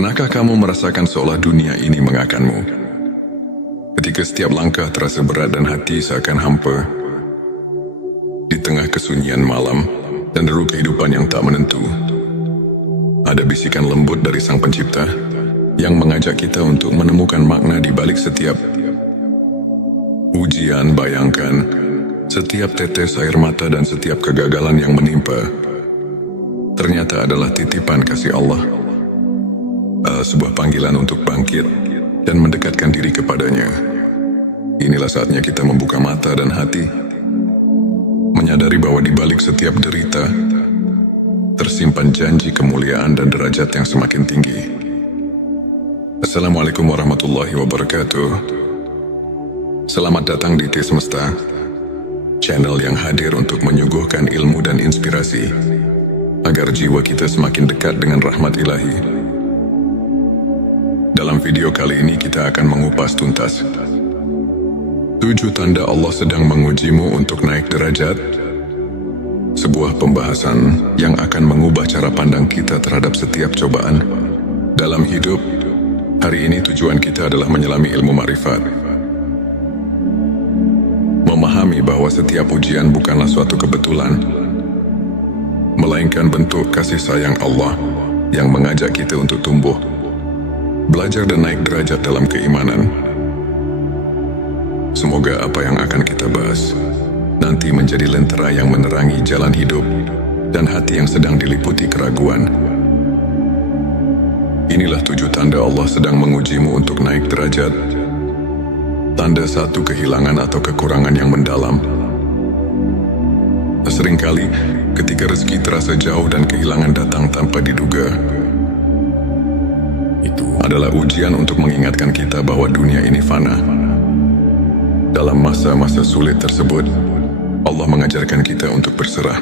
Pernahkah kamu merasakan seolah dunia ini mengakanmu? Ketika setiap langkah terasa berat dan hati seakan hampa, di tengah kesunyian malam dan deru kehidupan yang tak menentu, ada bisikan lembut dari Sang Pencipta yang mengajak kita untuk menemukan makna di balik setiap ujian. Bayangkan, setiap tetes air mata dan setiap kegagalan yang menimpa ternyata adalah titipan kasih Allah, sebuah panggilan untuk bangkit dan mendekatkan diri kepadanya. Inilah saatnya kita membuka mata dan hati, menyadari bahwa di balik setiap derita tersimpan janji kemuliaan dan derajat yang semakin tinggi. Assalamualaikum warahmatullahi wabarakatuh. Selamat datang di T Semesta, channel yang hadir untuk menyuguhkan ilmu dan inspirasi agar jiwa kita semakin dekat dengan rahmat ilahi. Dalam video kali ini kita akan mengupas tuntas 7 tanda Allah sedang mengujimu untuk naik derajat, sebuah pembahasan yang akan mengubah cara pandang kita terhadap setiap cobaan dalam hidup. Hari ini tujuan kita adalah menyelami ilmu makrifat, memahami bahwa setiap ujian bukanlah suatu kebetulan, melainkan bentuk kasih sayang Allah yang mengajak kita untuk tumbuh, belajar dan naik derajat dalam keimanan. Semoga apa yang akan kita bahas nanti menjadi lentera yang menerangi jalan hidup dan hati yang sedang diliputi keraguan. Inilah 7 tanda Allah sedang mengujimu untuk naik derajat. Tanda 1, kehilangan atau kekurangan yang mendalam. Seringkali ketika rezeki terasa jauh dan kehilangan datang tanpa diduga, itu adalah ujian untuk mengingatkan kita bahwa dunia ini fana. Dalam masa-masa sulit tersebut, Allah mengajarkan kita untuk berserah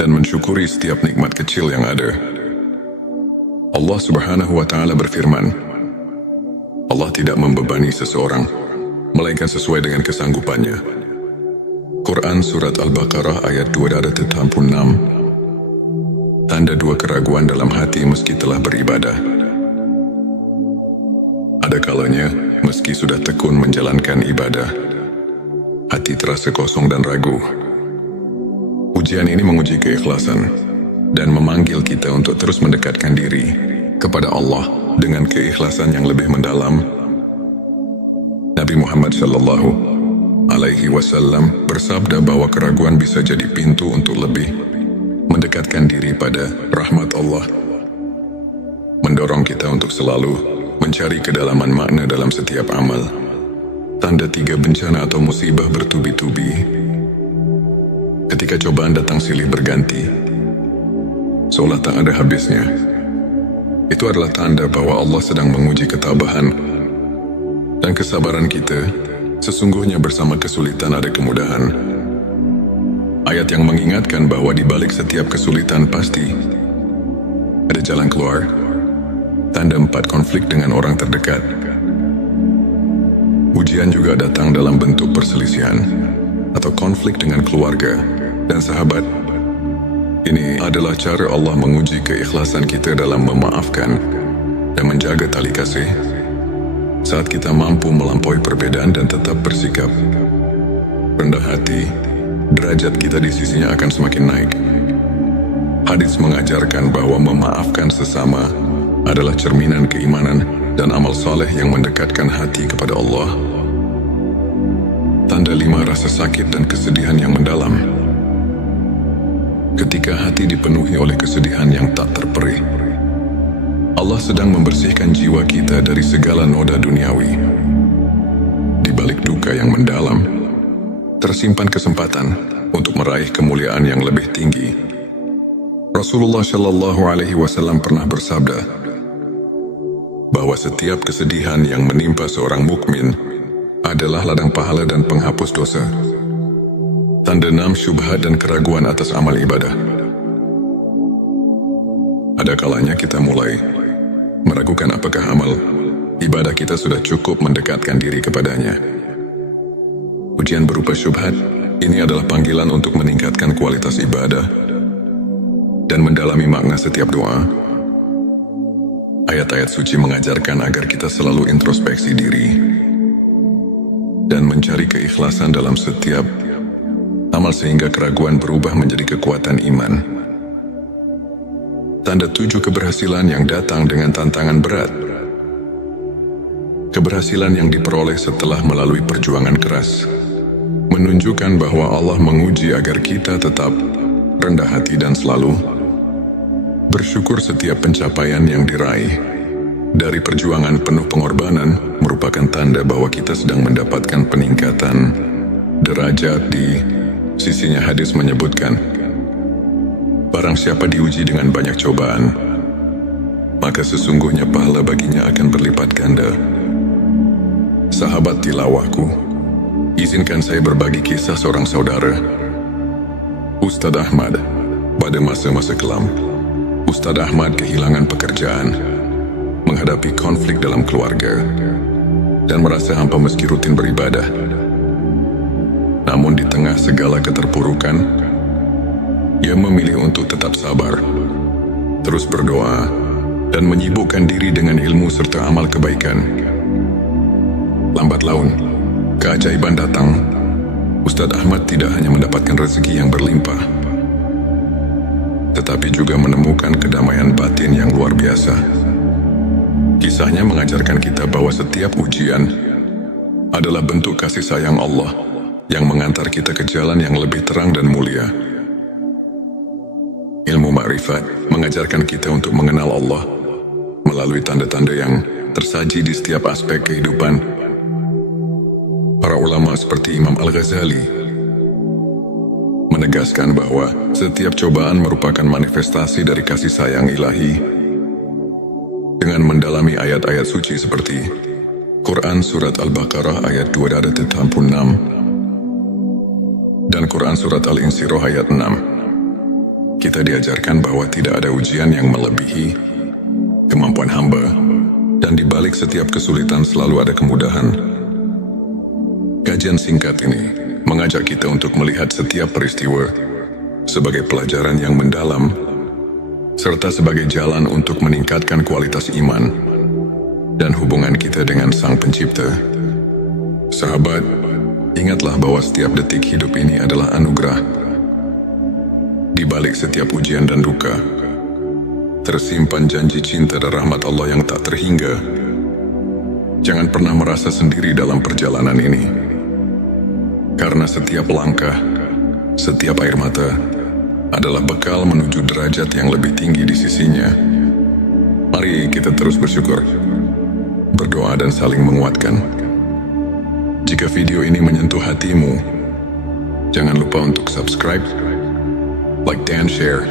dan mensyukuri setiap nikmat kecil yang ada. Allah Subhanahu wa Ta'ala berfirman, Allah tidak membebani seseorang melainkan sesuai dengan kesanggupannya. Quran Surat Al-Baqarah ayat 286. Tanda 2, keraguan dalam hati meski telah beribadah. Ada kalanya, meski sudah tekun menjalankan ibadah, hati terasa kosong dan ragu. Ujian ini menguji keikhlasan dan memanggil kita untuk terus mendekatkan diri kepada Allah dengan keikhlasan yang lebih mendalam. Nabi Muhammad Shallallahu Alaihi Wasallam bersabda bahwa keraguan bisa jadi pintu untuk lebih mendekatkan diri pada rahmat Allah, mendorong kita untuk selalu mencari kedalaman makna dalam setiap amal. Tanda 3, bencana atau musibah bertubi-tubi. Ketika cobaan datang silih berganti, seolah tak ada habisnya, itu adalah tanda bahwa Allah sedang menguji ketabahan dan kesabaran kita. Sesungguhnya bersama kesulitan ada kemudahan. Ayat yang mengingatkan bahwa di balik setiap kesulitan pasti ada jalan keluar. Tanda 4, konflik dengan orang terdekat. Ujian juga datang dalam bentuk perselisihan atau konflik dengan keluarga dan sahabat. Ini adalah cara Allah menguji keikhlasan kita dalam memaafkan dan menjaga tali kasih. Saat kita mampu melampaui perbedaan dan tetap bersikap rendah hati, derajat kita di sisinya akan semakin naik. Hadis mengajarkan bahwa memaafkan sesama adalah cerminan keimanan dan amal saleh yang mendekatkan hati kepada Allah. Tanda 5, rasa sakit dan kesedihan yang mendalam. Ketika hati dipenuhi oleh kesedihan yang tak terperih, Allah sedang membersihkan jiwa kita dari segala noda duniawi. Di balik duka yang mendalam, tersimpan kesempatan untuk meraih kemuliaan yang lebih tinggi. Rasulullah Shallallahu Alaihi Wasallam pernah bersabda bahwa setiap kesedihan yang menimpa seorang mukmin adalah ladang pahala dan penghapus dosa. Tanda 6, syubhat dan keraguan atas amal ibadah. Ada kalanya kita mulai meragukan apakah amal ibadah kita sudah cukup mendekatkan diri kepadanya. Ujian berupa syubhat ini adalah panggilan untuk meningkatkan kualitas ibadah dan mendalami makna setiap doa. Ayat-ayat suci mengajarkan agar kita selalu introspeksi diri dan mencari keikhlasan dalam setiap amal sehingga keraguan berubah menjadi kekuatan iman. Tanda 7 keberhasilan yang datang dengan tantangan berat. Keberhasilan yang diperoleh setelah melalui perjuangan keras menunjukkan bahwa Allah menguji agar kita tetap rendah hati dan selalu bersyukur. Setiap pencapaian yang diraih dari perjuangan penuh pengorbanan merupakan tanda bahwa kita sedang mendapatkan peningkatan derajat di sisinya. Hadis menyebutkan, barang siapa diuji dengan banyak cobaan, maka sesungguhnya pahala baginya akan berlipat ganda. Sahabat tilawahku, izinkan saya berbagi kisah seorang saudara, Ustadz Ahmad. Pada masa-masa kelam, Ustadz Ahmad kehilangan pekerjaan, menghadapi konflik dalam keluarga, dan merasa hampa meski rutin beribadah. Namun di tengah segala keterpurukan, ia memilih untuk tetap sabar, terus berdoa, dan menyibukkan diri dengan ilmu serta amal kebaikan. Lambat laun, keajaiban datang. Ustadz Ahmad tidak hanya mendapatkan rezeki yang berlimpah, tetapi juga menemukan kedamaian batin yang luar biasa. Kisahnya mengajarkan kita bahwa setiap ujian adalah bentuk kasih sayang Allah yang mengantar kita ke jalan yang lebih terang dan mulia. Ilmu ma'rifat mengajarkan kita untuk mengenal Allah melalui tanda-tanda yang tersaji di setiap aspek kehidupan. Para ulama seperti Imam Al-Ghazali menegaskan bahwa setiap cobaan merupakan manifestasi dari kasih sayang ilahi. Dengan mendalami ayat-ayat suci seperti Quran Surat Al-Baqarah ayat 286 dan Quran Surat Al-Insyirah ayat 6, kita diajarkan bahwa tidak ada ujian yang melebihi kemampuan hamba, dan di balik setiap kesulitan selalu ada kemudahan. Kajian singkat ini mengajak kita untuk melihat setiap peristiwa sebagai pelajaran yang mendalam, serta sebagai jalan untuk meningkatkan kualitas iman dan hubungan kita dengan Sang Pencipta. Sahabat, ingatlah bahwa setiap detik hidup ini adalah anugerah. Di balik setiap ujian dan duka, tersimpan janji cinta dan rahmat Allah yang tak terhingga. Jangan pernah merasa sendiri dalam perjalanan ini, karena setiap langkah, setiap air mata adalah bekal menuju derajat yang lebih tinggi di sisinya. Mari kita terus bersyukur, berdoa dan saling menguatkan. Jika video ini menyentuh hatimu, jangan lupa untuk subscribe, like dan share,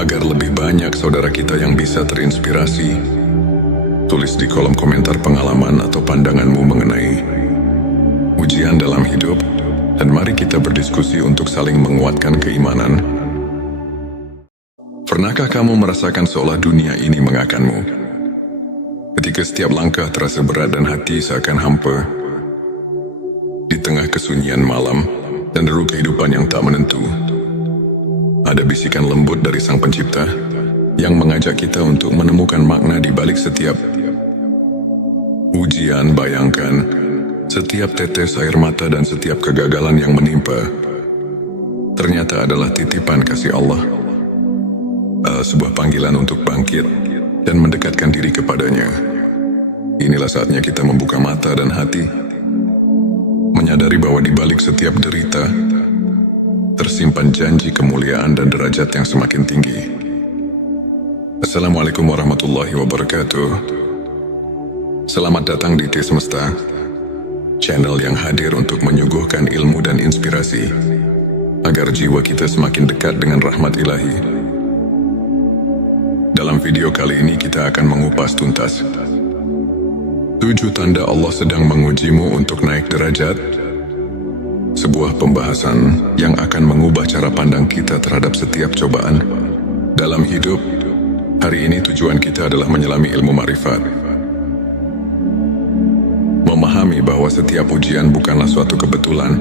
agar lebih banyak saudara kita yang bisa terinspirasi. Tulis di kolom komentar pengalaman atau pandanganmu mengenai ujian dalam hidup, dan mari kita berdiskusi untuk saling menguatkan keimanan. Pernahkah kamu merasakan seolah dunia ini mengakanmu? Ketika setiap langkah terasa berat dan hati seakan hampa, di tengah kesunyian malam dan deru kehidupan yang tak menentu, ada bisikan lembut dari Sang Pencipta yang mengajak kita untuk menemukan makna di balik setiap ujian. Bayangkan, setiap tetes air mata dan setiap kegagalan yang menimpa ternyata adalah titipan kasih Allah, sebuah panggilan untuk bangkit dan mendekatkan diri kepadanya. Inilah saatnya kita membuka mata dan hati, menyadari bahwa di balik setiap derita tersimpan janji kemuliaan dan derajat yang semakin tinggi. Assalamualaikum warahmatullahi wabarakatuh. Selamat datang di T Semesta, channel yang hadir untuk menyuguhkan ilmu dan inspirasi agar jiwa kita semakin dekat dengan rahmat ilahi. Dalam video kali ini kita akan mengupas tuntas 7 tanda Allah sedang mengujimu untuk naik derajat, sebuah pembahasan yang akan mengubah cara pandang kita terhadap setiap cobaan dalam hidup. Hari ini tujuan kita adalah menyelami ilmu ma'rifat, memahami bahwa setiap ujian bukanlah suatu kebetulan,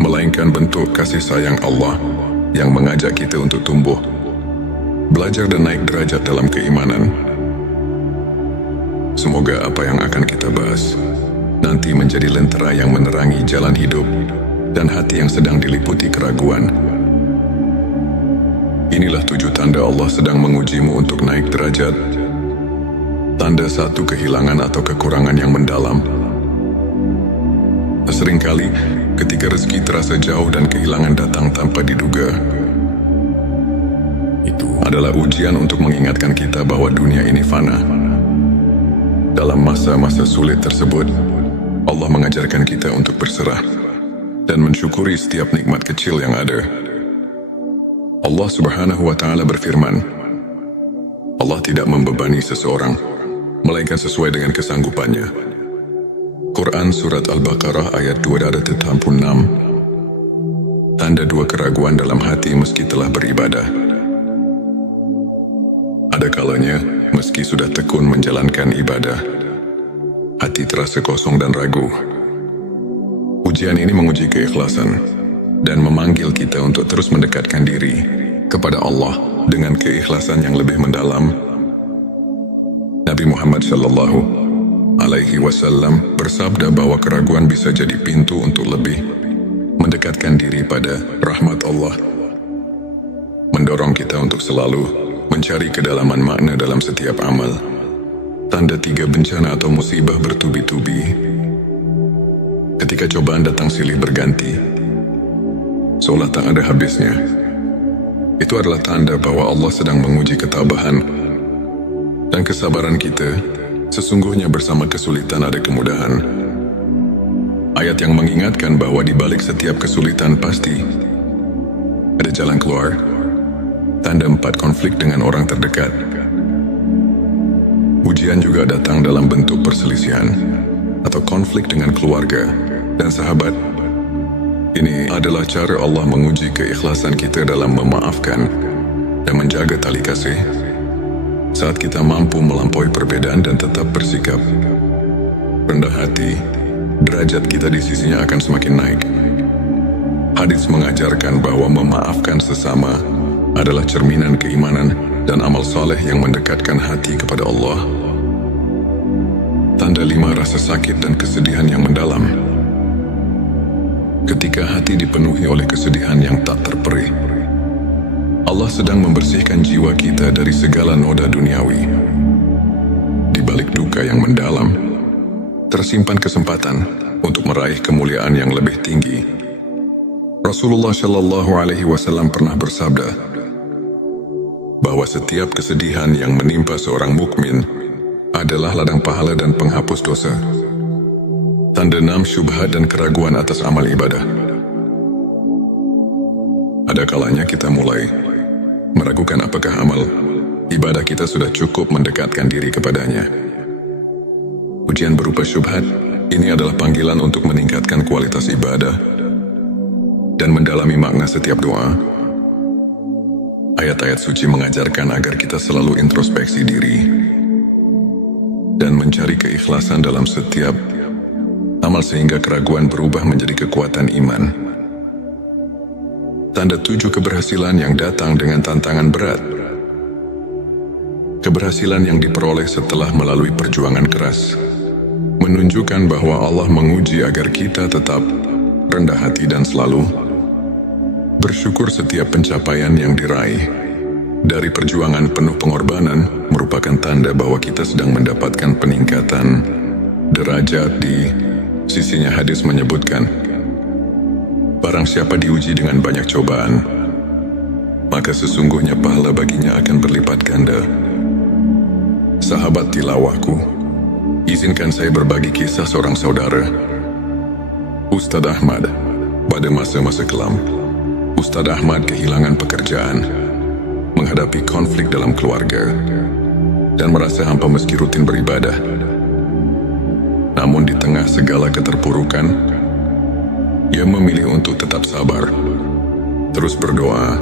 melainkan bentuk kasih sayang Allah yang mengajak kita untuk tumbuh, belajar dan naik derajat dalam keimanan. semoga apa yang akan kita bahas nanti menjadi lentera yang menerangi jalan hidup dan hati yang sedang diliputi keraguan. Inilah 7 tanda Allah sedang mengujimu untuk naik derajat. Tanda 1, kehilangan atau kekurangan yang mendalam. Seringkali, ketika rezeki terasa jauh dan kehilangan datang tanpa diduga, itu adalah ujian untuk mengingatkan kita bahwa dunia ini fana. Dalam masa-masa sulit tersebut, Allah mengajarkan kita untuk berserah dan mensyukuri setiap nikmat kecil yang ada. Allah Subhanahu wa Ta'ala berfirman, Allah tidak membebani seseorang, melainkan sesuai dengan kesanggupannya. Quran Surat Al-Baqarah ayat 286. Tanda 2, keraguan dalam hati meski telah beribadah. Ada kalanya, meski sudah tekun menjalankan ibadah, hati terasa kosong dan ragu. Ujian ini menguji keikhlasan dan memanggil kita untuk terus mendekatkan diri kepada Allah dengan keikhlasan yang lebih mendalam. Nabi Muhammad Shallallahu Alaihi Wasallam bersabda bahwa keraguan bisa jadi pintu untuk lebih mendekatkan diri pada rahmat Allah, mendorong kita untuk selalu mencari kedalaman makna dalam setiap amal. Tanda 3, bencana atau musibah bertubi-tubi. Ketika cobaan datang silih berganti, seolah tak ada habisnya, itu adalah tanda bahwa Allah sedang menguji ketabahan dan kesabaran kita. Sesungguhnya bersama kesulitan ada kemudahan. Ayat yang mengingatkan bahwa di balik setiap kesulitan pasti ada jalan keluar. Tanda 4, konflik dengan orang terdekat. Ujian juga datang dalam bentuk perselisihan atau konflik dengan keluarga dan sahabat. Ini adalah cara Allah menguji keikhlasan kita dalam memaafkan dan menjaga tali kasih. Saat kita mampu melampaui perbedaan dan tetap bersikap rendah hati, derajat kita di sisinya akan semakin naik. Hadits mengajarkan bahwa memaafkan sesama adalah cerminan keimanan dan amal saleh yang mendekatkan hati kepada Allah. Tanda 5, rasa sakit dan kesedihan yang mendalam. Ketika hati dipenuhi oleh kesedihan yang tak terperih, Allah sedang membersihkan jiwa kita dari segala noda duniawi. Di balik duka yang mendalam, tersimpan kesempatan untuk meraih kemuliaan yang lebih tinggi. Rasulullah Shallallahu Alaihi Wasallam pernah bersabda bahwa setiap kesedihan yang menimpa seorang mukmin adalah ladang pahala dan penghapus dosa. Tanda 6, syubhat dan keraguan atas amal ibadah. Ada kalanya kita mulai meragukan apakah amal ibadah kita sudah cukup mendekatkan diri kepadanya. Ujian berupa syubhat ini adalah panggilan untuk meningkatkan kualitas ibadah dan mendalami makna setiap doa. Ayat-ayat suci mengajarkan agar kita selalu introspeksi diri dan mencari keikhlasan dalam setiap amal sehingga keraguan berubah menjadi kekuatan iman. Tanda 7, keberhasilan yang datang dengan tantangan berat. Keberhasilan yang diperoleh setelah melalui perjuangan keras menunjukkan bahwa Allah menguji agar kita tetap rendah hati dan selalu bersyukur. Setiap pencapaian yang diraih dari perjuangan penuh pengorbanan merupakan tanda bahwa kita sedang mendapatkan peningkatan derajat di sisinya. Hadis menyebutkan, barang siapa diuji dengan banyak cobaan, maka sesungguhnya pahala baginya akan berlipat ganda. Sahabat tilawahku, izinkan saya berbagi kisah seorang saudara, Ustadz Ahmad. Pada masa-masa kelam, Ustadz Ahmad kehilangan pekerjaan, menghadapi konflik dalam keluarga, dan merasa hampa meski rutin beribadah. Namun di tengah segala keterpurukan, ia memilih untuk tetap sabar, terus berdoa,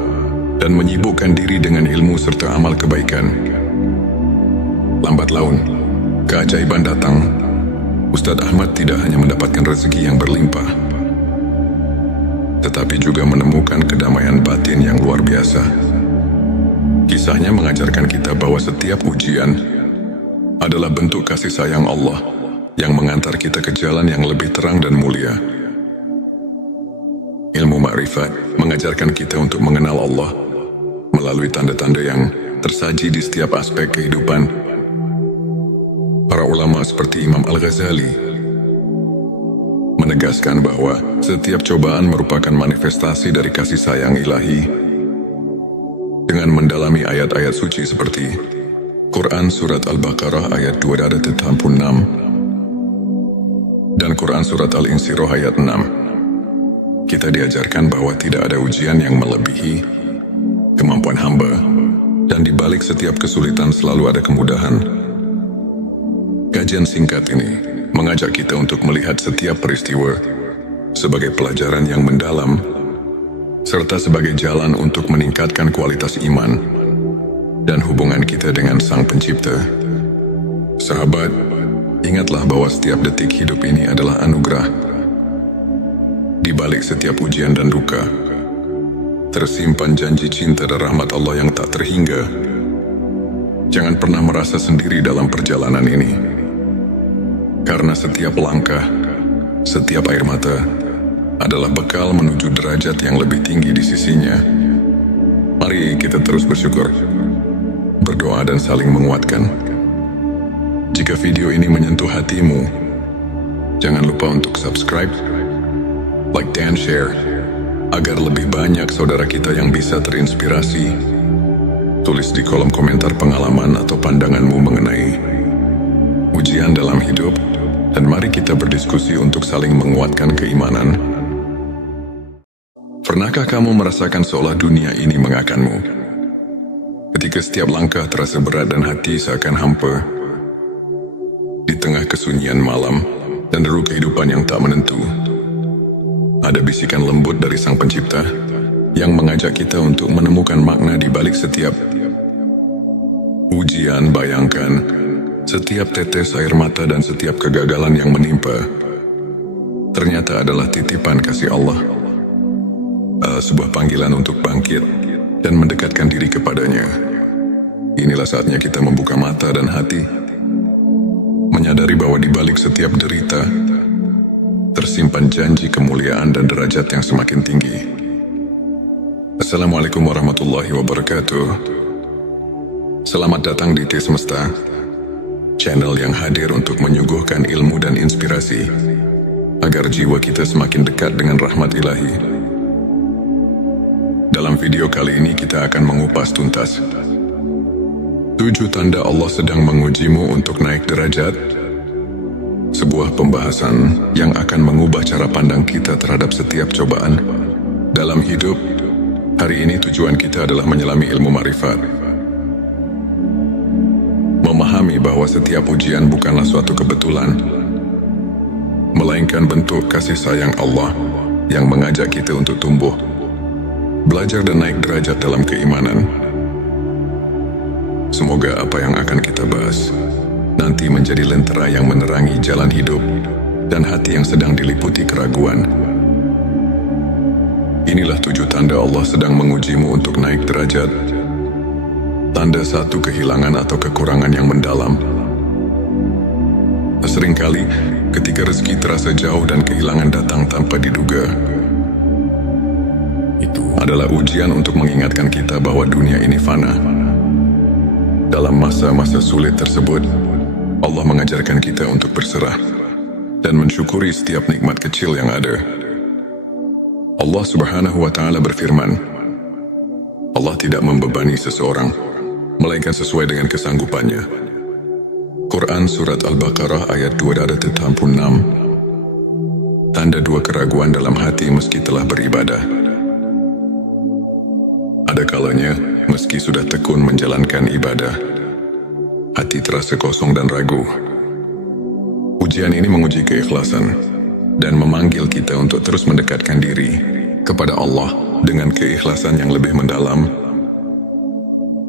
dan menyibukkan diri dengan ilmu serta amal kebaikan. Lambat laun, keajaiban datang. Ustadz Ahmad tidak hanya mendapatkan rezeki yang berlimpah, tetapi juga menemukan kedamaian batin yang luar biasa. Kisahnya mengajarkan kita bahwa setiap ujian adalah bentuk kasih sayang Allah yang mengantar kita ke jalan yang lebih terang dan mulia. Ilmu ma'rifat mengajarkan kita untuk mengenal Allah melalui tanda-tanda yang tersaji di setiap aspek kehidupan. Para ulama seperti Imam Al-Ghazali menegaskan bahwa setiap cobaan merupakan manifestasi dari kasih sayang ilahi. Dengan mendalami ayat-ayat suci seperti Quran Surat Al-Baqarah ayat 286 dan Quran Surat Al-Insyirah ayat 6, kita diajarkan bahwa tidak ada ujian yang melebihi kemampuan hamba, dan di balik setiap kesulitan selalu ada kemudahan. Kajian singkat ini mengajak kita untuk melihat setiap peristiwa sebagai pelajaran yang mendalam, serta sebagai jalan untuk meningkatkan kualitas iman dan hubungan kita dengan Sang Pencipta. Sahabat, ingatlah bahwa setiap detik hidup ini adalah anugerah. Di balik setiap ujian dan duka, tersimpan janji cinta dan rahmat Allah yang tak terhingga. Jangan pernah merasa sendiri dalam perjalanan ini, karena setiap langkah, setiap air mata adalah bekal menuju derajat yang lebih tinggi di sisinya. Mari kita terus bersyukur, berdoa dan saling menguatkan. Jika video ini menyentuh hatimu, jangan lupa untuk subscribe, like dan share, agar lebih banyak saudara kita yang bisa terinspirasi. Tulis di kolom komentar pengalaman atau pandanganmu mengenai ujian dalam hidup, dan mari kita berdiskusi untuk saling menguatkan keimanan. Pernahkah kamu merasakan seolah dunia ini mengakanmu? Ketika setiap langkah terasa berat dan hati seakan hampa, di tengah kesunyian malam dan deru kehidupan yang tak menentu, ada bisikan lembut dari Sang Pencipta yang mengajak kita untuk menemukan makna di balik setiap ujian. Bayangkan, setiap tetes air mata dan setiap kegagalan yang menimpa ternyata adalah titipan kasih Allah, sebuah panggilan untuk bangkit dan mendekatkan diri kepadanya. Inilah saatnya kita membuka mata dan hati, menyadari bahwa di balik setiap derita tersimpan janji kemuliaan dan derajat yang semakin tinggi. Assalamualaikum warahmatullahi wabarakatuh. Selamat datang di T Semesta, channel yang hadir untuk menyuguhkan ilmu dan inspirasi agar jiwa kita semakin dekat dengan rahmat ilahi. Dalam video kali ini kita akan mengupas tuntas 7 tanda Allah sedang mengujimu untuk naik derajat. Sebuah pembahasan yang akan mengubah cara pandang kita terhadap setiap cobaan dalam hidup. Hari ini tujuan kita adalah menyelami ilmu ma'rifat, memahami bahwa setiap ujian bukanlah suatu kebetulan, melainkan bentuk kasih sayang Allah yang mengajak kita untuk tumbuh, belajar dan naik derajat dalam keimanan. Semoga apa yang akan kita bahas nanti menjadi lentera yang menerangi jalan hidup dan hati yang sedang diliputi keraguan. Inilah 7 tanda Allah sedang mengujimu untuk naik derajat. Tanda 1, kehilangan atau kekurangan yang mendalam. Seringkali ketika rezeki terasa jauh dan kehilangan datang tanpa diduga, itu adalah ujian untuk mengingatkan kita bahwa dunia ini fana. Dalam masa-masa sulit tersebut, Allah mengajarkan kita untuk berserah dan mensyukuri setiap nikmat kecil yang ada. Allah Subhanahu wa Ta'ala berfirman, Allah tidak membebani seseorang melainkan sesuai dengan kesanggupannya. Quran Surat Al-Baqarah ayat 286. Tanda 2, keraguan dalam hati meski telah beribadah. Ada kalanya, meski sudah tekun menjalankan ibadah, hati terasa kosong dan ragu. Ujian ini menguji keikhlasan dan memanggil kita untuk terus mendekatkan diri kepada Allah dengan keikhlasan yang lebih mendalam.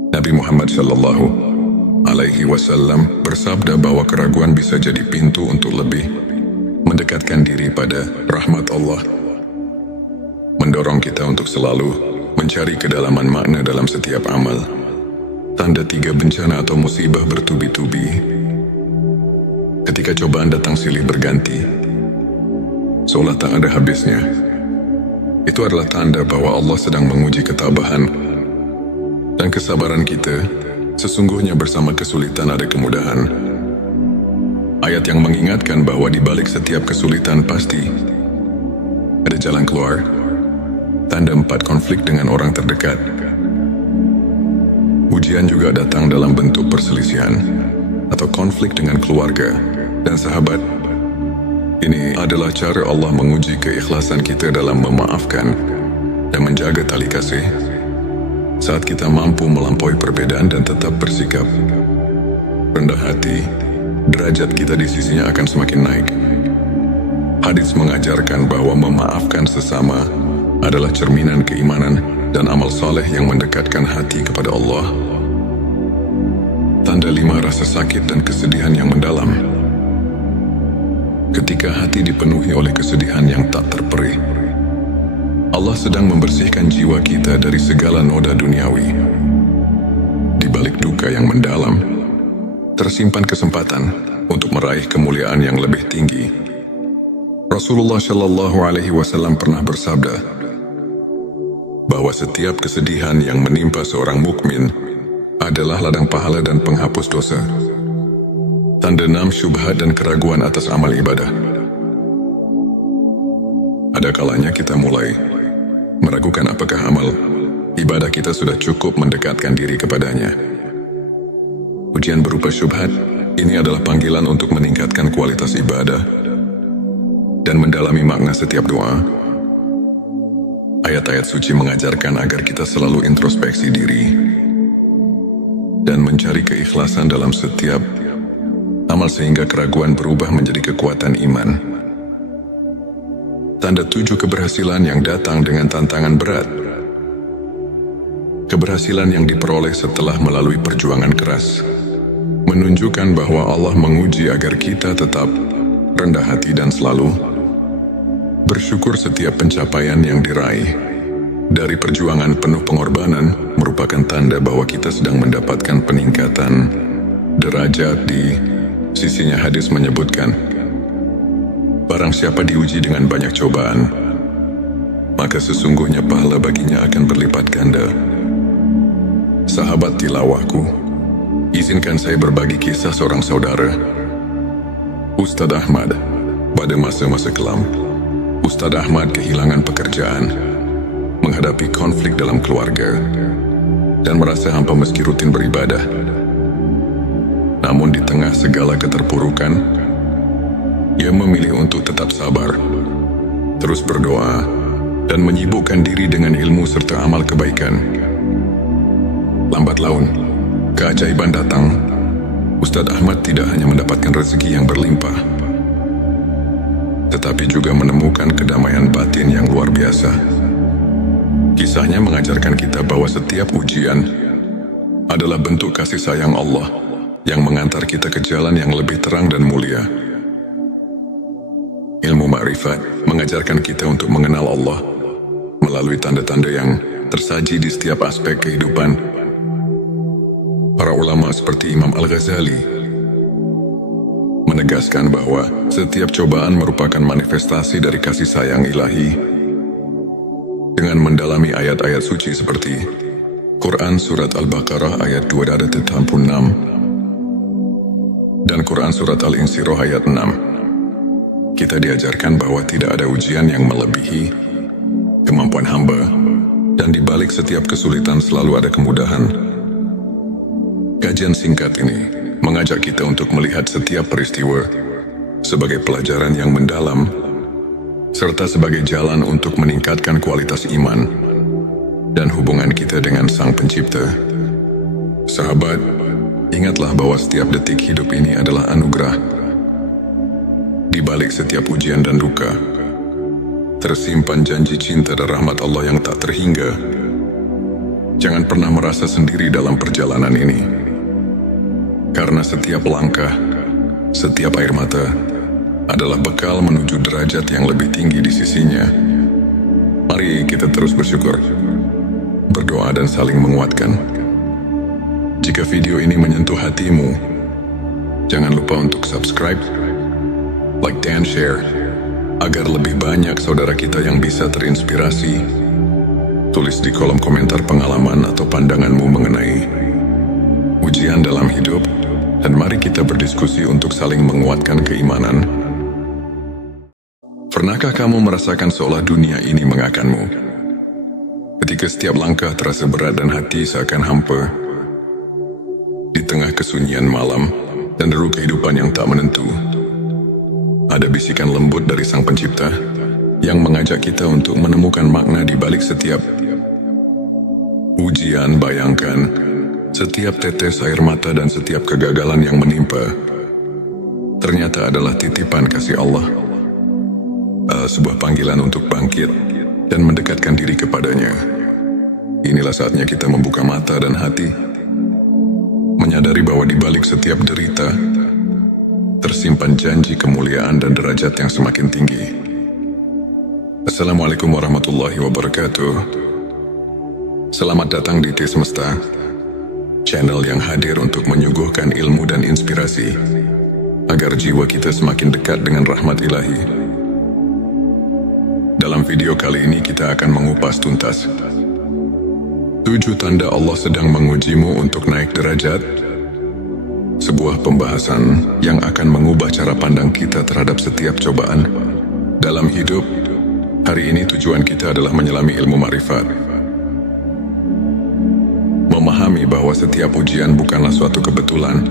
Nabi Muhammad Shallallahu Alaihi Wasallam bersabda bahwa keraguan bisa jadi pintu untuk lebih mendekatkan diri pada rahmat Allah, mendorong kita untuk selalu mencari kedalaman makna dalam setiap amal. tanda 3 bencana atau musibah bertubi-tubi. Ketika cobaan datang silih berganti, seolah tak ada habisnya. Itu adalah tanda bahwa Allah sedang menguji ketabahan dan kesabaran kita. Sesungguhnya bersama kesulitan ada kemudahan. Ayat yang mengingatkan bahwa di balik setiap kesulitan pasti ada jalan keluar. Tanda 4 konflik dengan orang terdekat. Ujian juga datang dalam bentuk perselisihan atau konflik dengan keluarga dan sahabat. Ini adalah cara Allah menguji keikhlasan kita dalam memaafkan dan menjaga tali kasih. Saat kita mampu melampaui perbedaan dan tetap bersikap rendah hati, derajat kita di sisinya akan semakin naik. Hadis mengajarkan bahwa memaafkan sesama adalah cerminan keimanan dan amal saleh yang mendekatkan hati kepada Allah. Tanda 5, rasa sakit dan kesedihan yang mendalam. Ketika hati dipenuhi oleh kesedihan yang tak terperih, Allah sedang membersihkan jiwa kita dari segala noda duniawi. Di balik duka yang mendalam, tersimpan kesempatan untuk meraih kemuliaan yang lebih tinggi. Rasulullah Shallallahu Alaihi Wasallam pernah bersabda bahwa setiap kesedihan yang menimpa seorang mukmin adalah ladang pahala dan penghapus dosa. Tanda 6, syubhat dan keraguan atas amal ibadah. Ada kalanya kita mulai meragukan apakah amal ibadah kita sudah cukup mendekatkan diri kepadanya. Ujian berupa syubhat ini adalah panggilan untuk meningkatkan kualitas ibadah dan mendalami makna setiap doa. Ayat-ayat suci mengajarkan agar kita selalu introspeksi diri dan mencari keikhlasan dalam setiap amal sehingga keraguan berubah menjadi kekuatan iman. Tanda 7, keberhasilan yang datang dengan tantangan berat. Keberhasilan yang diperoleh setelah melalui perjuangan keras menunjukkan bahwa Allah menguji agar kita tetap rendah hati dan selalu bersyukur. Setiap pencapaian yang diraih dari perjuangan penuh pengorbanan merupakan tanda bahwa kita sedang mendapatkan peningkatan derajat di sisinya. Hadis menyebutkan, barang siapa diuji dengan banyak cobaan, maka sesungguhnya pahala baginya akan berlipat ganda. Sahabat tilawahku, izinkan saya berbagi kisah seorang saudara, Ustadz Ahmad. Pada masa-masa kelam, Ustadz Ahmad kehilangan pekerjaan, menghadapi konflik dalam keluarga, dan merasa hampa meski rutin beribadah. Namun di tengah segala keterpurukan, ia memilih untuk tetap sabar, terus berdoa, dan menyibukkan diri dengan ilmu serta amal kebaikan. Lambat laun, keajaiban datang. Ustadz Ahmad tidak hanya mendapatkan rezeki yang berlimpah, tetapi juga menemukan kedamaian batin yang luar biasa. Kisahnya mengajarkan kita bahwa setiap ujian adalah bentuk kasih sayang Allah yang mengantar kita ke jalan yang lebih terang dan mulia. Ilmu ma'rifat mengajarkan kita untuk mengenal Allah melalui tanda-tanda yang tersaji di setiap aspek kehidupan. Para ulama seperti Imam Al-Ghazali menegaskan bahwa setiap cobaan merupakan manifestasi dari kasih sayang ilahi. Dengan mendalami ayat-ayat suci seperti Quran Surat Al-Baqarah ayat 286 dan Quran Surat Al-Insyirah ayat 6, kita diajarkan bahwa tidak ada ujian yang melebihi kemampuan hamba, dan di balik setiap kesulitan selalu ada kemudahan. Kajian singkat ini mengajak kita untuk melihat setiap peristiwa sebagai pelajaran yang mendalam, serta sebagai jalan untuk meningkatkan kualitas iman dan hubungan kita dengan Sang Pencipta. Sahabat, ingatlah bahwa setiap detik hidup ini adalah anugerah. Di balik setiap ujian dan duka, tersimpan janji cinta dan rahmat Allah yang tak terhingga. Jangan pernah merasa sendiri dalam perjalanan ini, karena setiap langkah, setiap air mata adalah bekal menuju derajat yang lebih tinggi di sisinya. Mari kita terus bersyukur, berdoa dan saling menguatkan. Jika video ini menyentuh hatimu, jangan lupa untuk subscribe, like dan share, agar lebih banyak saudara kita yang bisa terinspirasi. Tulis di kolom komentar pengalaman atau pandanganmu mengenai ujian dalam hidup, dan mari kita berdiskusi untuk saling menguatkan keimanan. Pernahkah kamu merasakan seolah dunia ini mengakanmu? Ketika setiap langkah terasa berat dan hati seakan hampa, di tengah kesunyian malam dan deru kehidupan yang tak menentu, ada bisikan lembut dari Sang Pencipta yang mengajak kita untuk menemukan makna di balik setiap ujian. Bayangkan, setiap tetes air mata dan setiap kegagalan yang menimpa ternyata adalah titipan kasih Allah, sebuah panggilan untuk bangkit dan mendekatkan diri kepadanya. Inilah saatnya kita membuka mata dan hati, menyadari bahwa di balik setiap derita tersimpan janji kemuliaan dan derajat yang semakin tinggi. Assalamualaikum warahmatullahi wabarakatuh. Selamat datang di T Semesta, channel yang hadir untuk menyuguhkan ilmu dan inspirasi agar jiwa kita semakin dekat dengan rahmat ilahi. Dalam video kali ini kita akan mengupas tuntas 7 tanda Allah sedang mengujimu untuk naik derajat, sebuah pembahasan yang akan mengubah cara pandang kita terhadap setiap cobaan dalam hidup. Hari ini tujuan kita adalah menyelami ilmu makrifat, memahami bahwa setiap ujian bukanlah suatu kebetulan,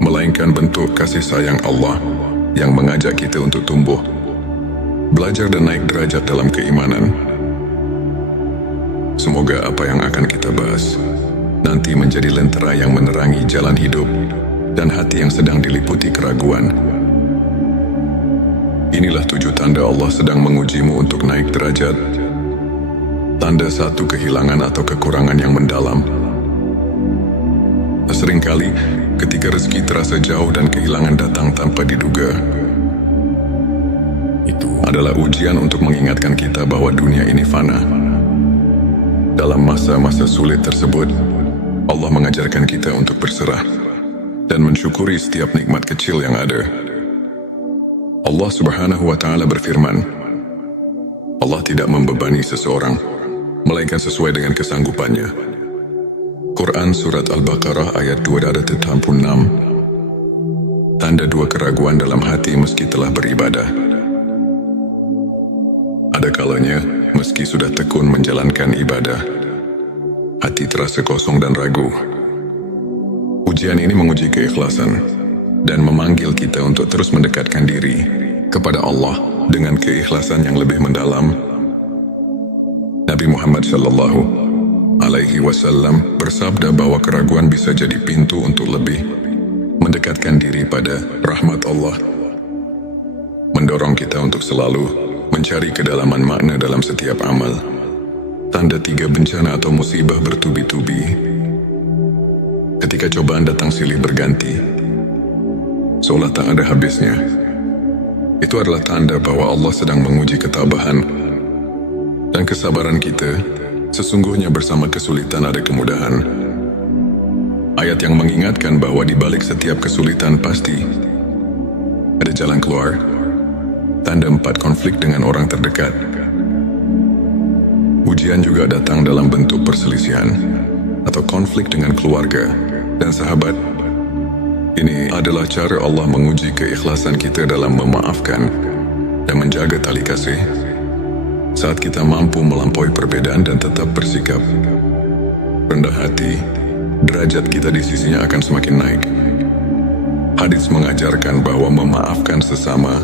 melainkan bentuk kasih sayang Allah yang mengajak kita untuk tumbuh, belajar dan naik derajat dalam keimanan. Semoga apa yang akan kita bahas nanti menjadi lentera yang menerangi jalan hidup dan hati yang sedang diliputi keraguan. Inilah 7 tanda Allah sedang mengujimu untuk naik derajat. Tanda 1, kehilangan atau kekurangan yang mendalam. Seringkali ketika rezeki terasa jauh dan kehilangan datang tanpa diduga, itu adalah ujian untuk mengingatkan kita bahwa dunia ini fana. Dalam masa-masa sulit tersebut, Allah mengajarkan kita untuk berserah dan mensyukuri setiap nikmat kecil yang ada. Allah Subhanahu wa Ta'ala berfirman, Allah tidak membebani seseorang melainkan sesuai dengan kesanggupannya. Quran Surat Al-Baqarah ayat 286. Tanda 2, keraguan dalam hati meski telah beribadah. Ada kalanya, meski sudah tekun menjalankan ibadah, hati terasa kosong dan ragu. Ujian ini menguji keikhlasan dan memanggil kita untuk terus mendekatkan diri kepada Allah dengan keikhlasan yang lebih mendalam. Nabi Muhammad Shallallahu Alaihi Wasallam bersabda bahwa keraguan bisa jadi pintu untuk lebih mendekatkan diri pada rahmat Allah, mendorong kita untuk selalu mencari kedalaman makna dalam setiap amal. Tanda 3, bencana atau musibah bertubi-tubi. Ketika cobaan datang silih berganti, seolah tak ada habisnya, itu adalah tanda bahwa Allah sedang menguji ketabahan dan kesabaran kita. Sesungguhnya bersama kesulitan ada kemudahan. Ayat yang mengingatkan bahwa di balik setiap kesulitan pasti ada jalan keluar. Tanda 4, konflik dengan orang terdekat. Ujian juga datang dalam bentuk perselisihan atau konflik dengan keluarga dan sahabat. Ini adalah cara Allah menguji keikhlasan kita dalam memaafkan dan menjaga tali kasih. Saat kita mampu melampaui perbedaan dan tetap bersikap rendah hati, derajat kita di sisinya akan semakin naik. Hadits mengajarkan bahwa memaafkan sesama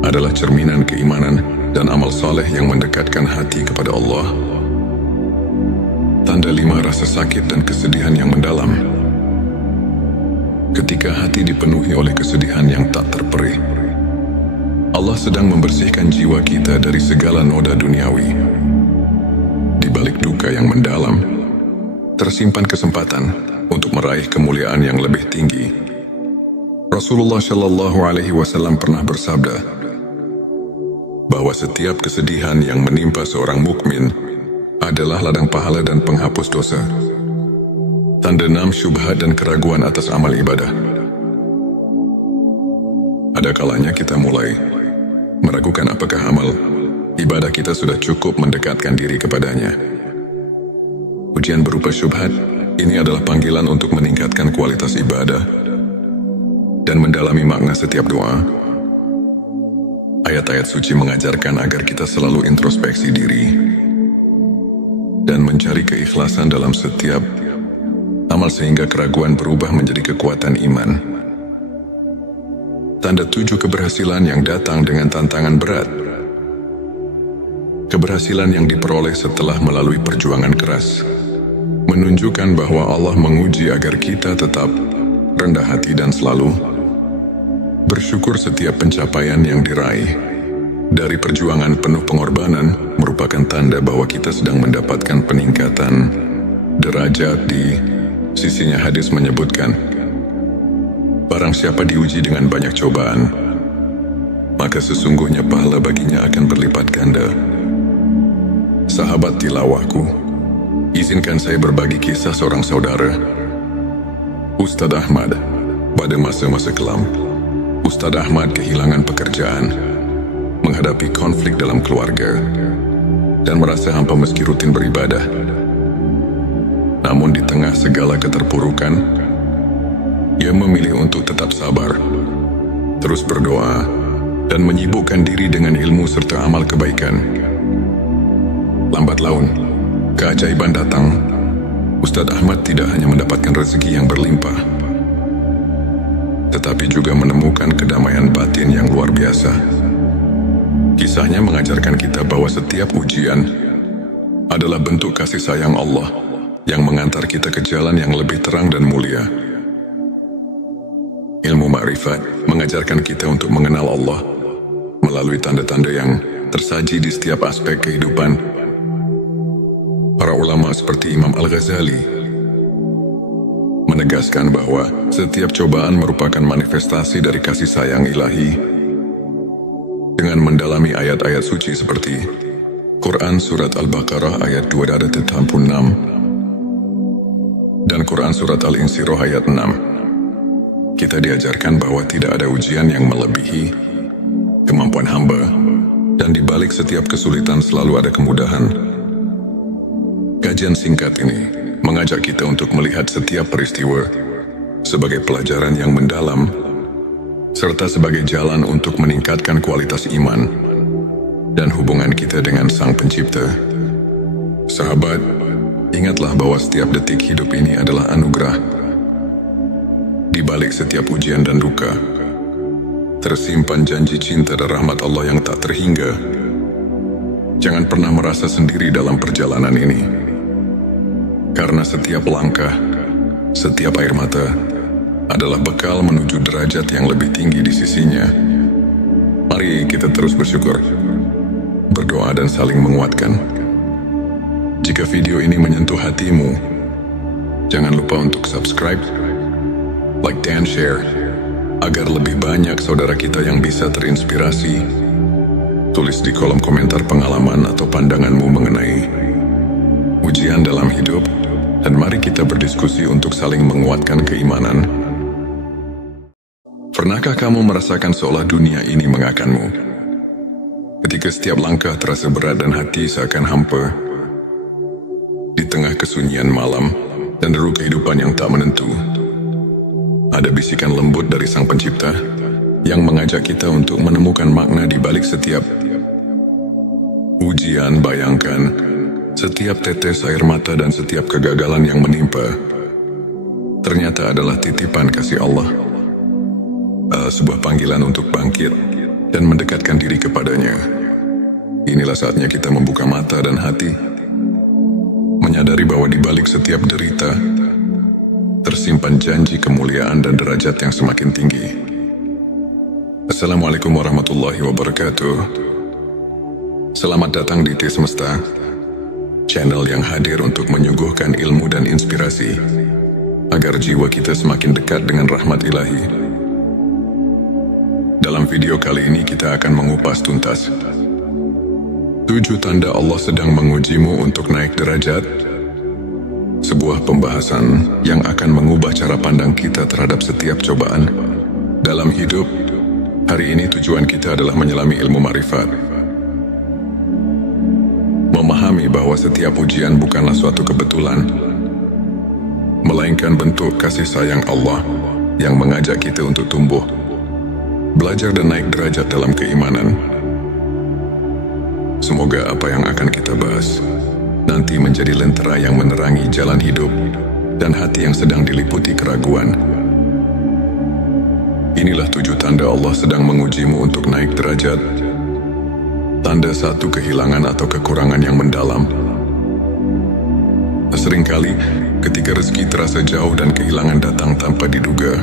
adalah cerminan keimanan dan amal saleh yang mendekatkan hati kepada Allah. Tanda 5, rasa sakit dan kesedihan yang mendalam. Ketika hati dipenuhi oleh kesedihan yang tak terperih, Allah sedang membersihkan jiwa kita dari segala noda duniawi. Di balik duka yang mendalam, tersimpan kesempatan untuk meraih kemuliaan yang lebih tinggi. Rasulullah Shallallahu Alaihi Wasallam pernah bersabda bahwa setiap kesedihan yang menimpa seorang mukmin adalah ladang pahala dan penghapus dosa. Tanda 6 syubhat dan keraguan atas amal ibadah. Ada kalanya kita mulai meragukan apakah amal ibadah kita sudah cukup mendekatkan diri kepadanya. Ujian berupa syubhat ini adalah panggilan untuk meningkatkan kualitas ibadah dan mendalami makna setiap doa. Ayat-ayat suci mengajarkan agar kita selalu introspeksi diri dan mencari keikhlasan dalam setiap amal sehingga keraguan berubah menjadi kekuatan iman. Tanda 7 keberhasilan yang datang dengan tantangan berat. Keberhasilan yang diperoleh setelah melalui perjuangan keras menunjukkan bahwa Allah menguji agar kita tetap rendah hati dan selalu bersyukur. Setiap pencapaian yang diraih dari perjuangan penuh pengorbanan merupakan tanda bahwa kita sedang mendapatkan peningkatan derajat di sisinya. Hadis menyebutkan, barang siapa diuji dengan banyak cobaan, maka sesungguhnya pahala baginya akan berlipat ganda. Sahabat tilawahku, izinkan saya berbagi kisah seorang saudara, Ustadz Ahmad. Pada masa-masa kelam, Ustadz Ahmad kehilangan pekerjaan, menghadapi konflik dalam keluarga, dan merasa hampa meski rutin beribadah. Namun di tengah segala keterpurukan, ia memilih untuk tetap sabar, terus berdoa, dan menyibukkan diri dengan ilmu serta amal kebaikan. Lambat laun, keajaiban datang. Ustadz Ahmad tidak hanya mendapatkan rezeki yang berlimpah, tetapi juga menemukan kedamaian batin yang luar biasa. Kisahnya mengajarkan kita bahwa setiap ujian adalah bentuk kasih sayang Allah yang mengantar kita ke jalan yang lebih terang dan mulia. Ilmu ma'rifat mengajarkan kita untuk mengenal Allah melalui tanda-tanda yang tersaji di setiap aspek kehidupan. Para ulama seperti Imam Al-Ghazali menegaskan bahwa setiap cobaan merupakan manifestasi dari kasih sayang ilahi. Dengan mendalami ayat-ayat suci seperti Quran Surat Al-Baqarah ayat 286 dan Quran Surat Al-Insyirah ayat 6, kita diajarkan bahwa tidak ada ujian yang melebihi kemampuan hamba, dan di balik setiap kesulitan selalu ada kemudahan. Kajian singkat ini mengajak kita untuk melihat setiap peristiwa sebagai pelajaran yang mendalam, serta sebagai jalan untuk meningkatkan kualitas iman dan hubungan kita dengan Sang Pencipta. Sahabat, ingatlah bahwa setiap detik hidup ini adalah anugerah. Di balik setiap ujian dan duka, tersimpan janji cinta dan rahmat Allah yang tak terhingga. Jangan pernah merasa sendiri dalam perjalanan ini, karena setiap langkah, setiap air mata adalah bekal menuju derajat yang lebih tinggi di sisinya. Mari kita terus bersyukur, berdoa dan saling menguatkan. Jika video ini menyentuh hatimu, jangan lupa untuk subscribe, like dan share, agar lebih banyak saudara kita yang bisa terinspirasi. Tulis di kolom komentar pengalaman atau pandanganmu mengenai ujian dalam hidup, dan mari kita berdiskusi untuk saling menguatkan keimanan. Pernahkah kamu merasakan seolah dunia ini mengakanmu? Ketika setiap langkah terasa berat dan hati seakan hampa, di tengah kesunyian malam dan deru kehidupan yang tak menentu, ada bisikan lembut dari Sang Pencipta yang mengajak kita untuk menemukan makna di balik setiap ujian. Bayangkan, setiap tetes air mata dan setiap kegagalan yang menimpa ternyata adalah titipan kasih Allah, sebuah panggilan untuk bangkit dan mendekatkan diri kepadanya. Inilah saatnya kita membuka mata dan hati, menyadari bahwa di balik setiap derita tersimpan janji kemuliaan dan derajat yang semakin tinggi. Assalamualaikum warahmatullahi wabarakatuh. Selamat datang di T Semesta, channel yang hadir untuk menyuguhkan ilmu dan inspirasi agar jiwa kita semakin dekat dengan rahmat ilahi. Dalam video kali ini kita akan mengupas tuntas 7 tanda Allah sedang mengujimu untuk naik derajat. sebuah pembahasan yang akan mengubah cara pandang kita terhadap setiap cobaan dalam hidup. Hari ini tujuan kita adalah menyelami ilmu ma'rifat, memahami bahwa setiap ujian bukanlah suatu kebetulan, melainkan bentuk kasih sayang Allah yang mengajak kita untuk tumbuh, belajar dan naik derajat dalam keimanan. Semoga apa yang akan kita bahas nanti menjadi lentera yang menerangi jalan hidup dan hati yang sedang diliputi keraguan. Inilah 7 tanda Allah sedang mengujimu untuk naik derajat. Tanda 1, kehilangan atau kekurangan yang mendalam. Seringkali ketika rezeki terasa jauh dan kehilangan datang tanpa diduga,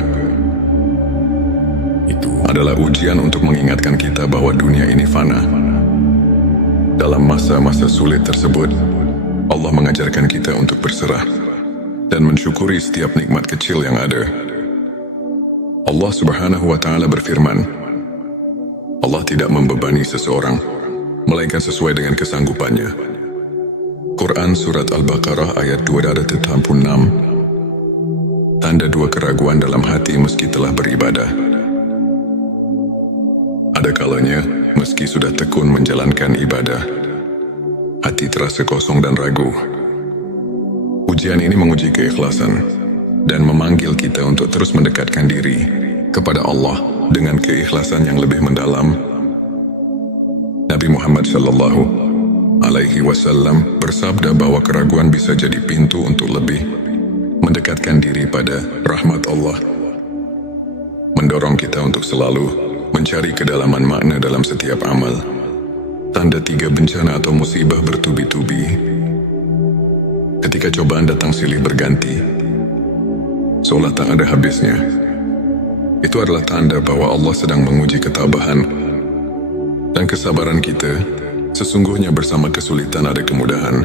itu adalah ujian untuk mengingatkan kita bahwa dunia ini fana. Dalam masa-masa sulit tersebut, Allah mengajarkan kita untuk berserah dan mensyukuri setiap nikmat kecil yang ada. Allah Subhanahu wa Ta'ala berfirman, Allah tidak membebani seseorang melainkan sesuai dengan kesanggupannya. Quran Surat Al-Baqarah ayat 286. Tanda 2, keraguan dalam hati meski telah beribadah. Ada kalanya, meski sudah tekun menjalankan ibadah, hati terasa kosong dan ragu. Ujian ini menguji keikhlasan dan memanggil kita untuk terus mendekatkan diri kepada Allah dengan keikhlasan yang lebih mendalam. Nabi Muhammad Shallallahu Alaihi Wasallam bersabda bahwa keraguan bisa jadi pintu untuk lebih mendekatkan diri pada rahmat Allah, mendorong kita untuk selalu mencari kedalaman makna dalam setiap amal. Tanda 3, bencana atau musibah bertubi-tubi. Ketika cobaan datang silih berganti, seolah tak ada habisnya, itu adalah tanda bahwa Allah sedang menguji ketabahan dan kesabaran kita. Sesungguhnya bersama kesulitan ada kemudahan.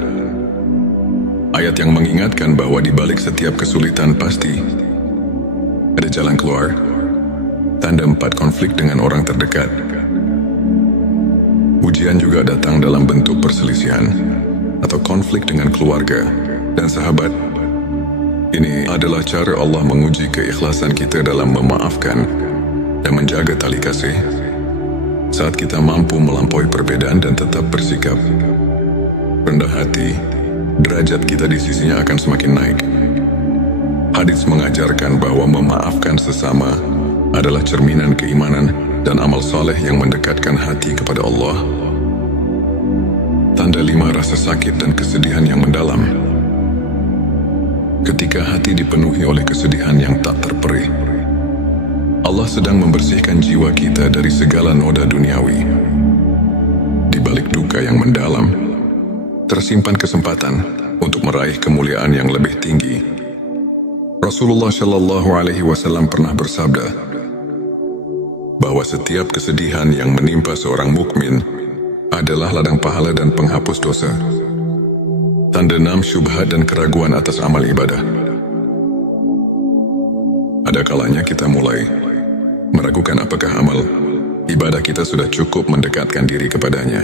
Ayat yang mengingatkan bahwa di balik setiap kesulitan pasti ada jalan keluar. Tanda 4, konflik dengan orang terdekat. Ujian juga datang dalam bentuk perselisihan atau konflik dengan keluarga dan sahabat. Ini adalah cara Allah menguji keikhlasan kita dalam memaafkan dan menjaga tali kasih. Saat kita mampu melampaui perbedaan dan tetap bersikap rendah hati, derajat kita di sisinya akan semakin naik. Hadits mengajarkan bahwa memaafkan sesama adalah cerminan keimanan dan amal saleh yang mendekatkan hati kepada Allah. Tanda 5, rasa sakit dan kesedihan yang mendalam. Ketika hati dipenuhi oleh kesedihan yang tak terperih, Allah sedang membersihkan jiwa kita dari segala noda duniawi. Di balik duka yang mendalam, tersimpan kesempatan untuk meraih kemuliaan yang lebih tinggi. Rasulullah Shallallahu Alaihi Wasallam pernah bersabda bahwa setiap kesedihan yang menimpa seorang mukmin adalah ladang pahala dan penghapus dosa. Tanda 6, syubhat dan keraguan atas amal ibadah. Ada kalanya kita mulai meragukan apakah amal ibadah kita sudah cukup mendekatkan diri kepadanya.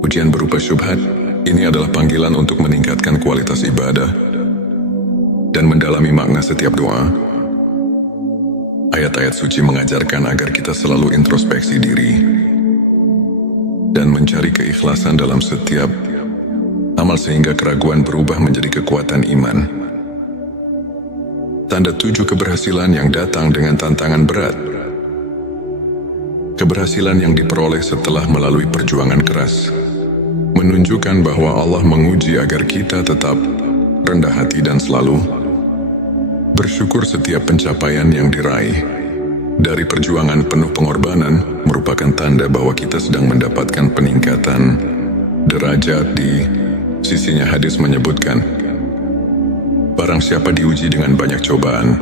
Ujian berupa syubhat ini adalah panggilan untuk meningkatkan kualitas ibadah dan mendalami makna setiap doa. Ayat-ayat suci mengajarkan agar kita selalu introspeksi diri dan mencari keikhlasan dalam setiap amal sehingga keraguan berubah menjadi kekuatan iman. Tanda 7, keberhasilan yang datang dengan tantangan berat. Keberhasilan yang diperoleh setelah melalui perjuangan keras menunjukkan bahwa Allah menguji agar kita tetap rendah hati dan selalu bersyukur. Setiap pencapaian yang diraih dari perjuangan penuh pengorbanan merupakan tanda bahwa kita sedang mendapatkan peningkatan derajat di sisinya. Hadis menyebutkan, barang siapa diuji dengan banyak cobaan,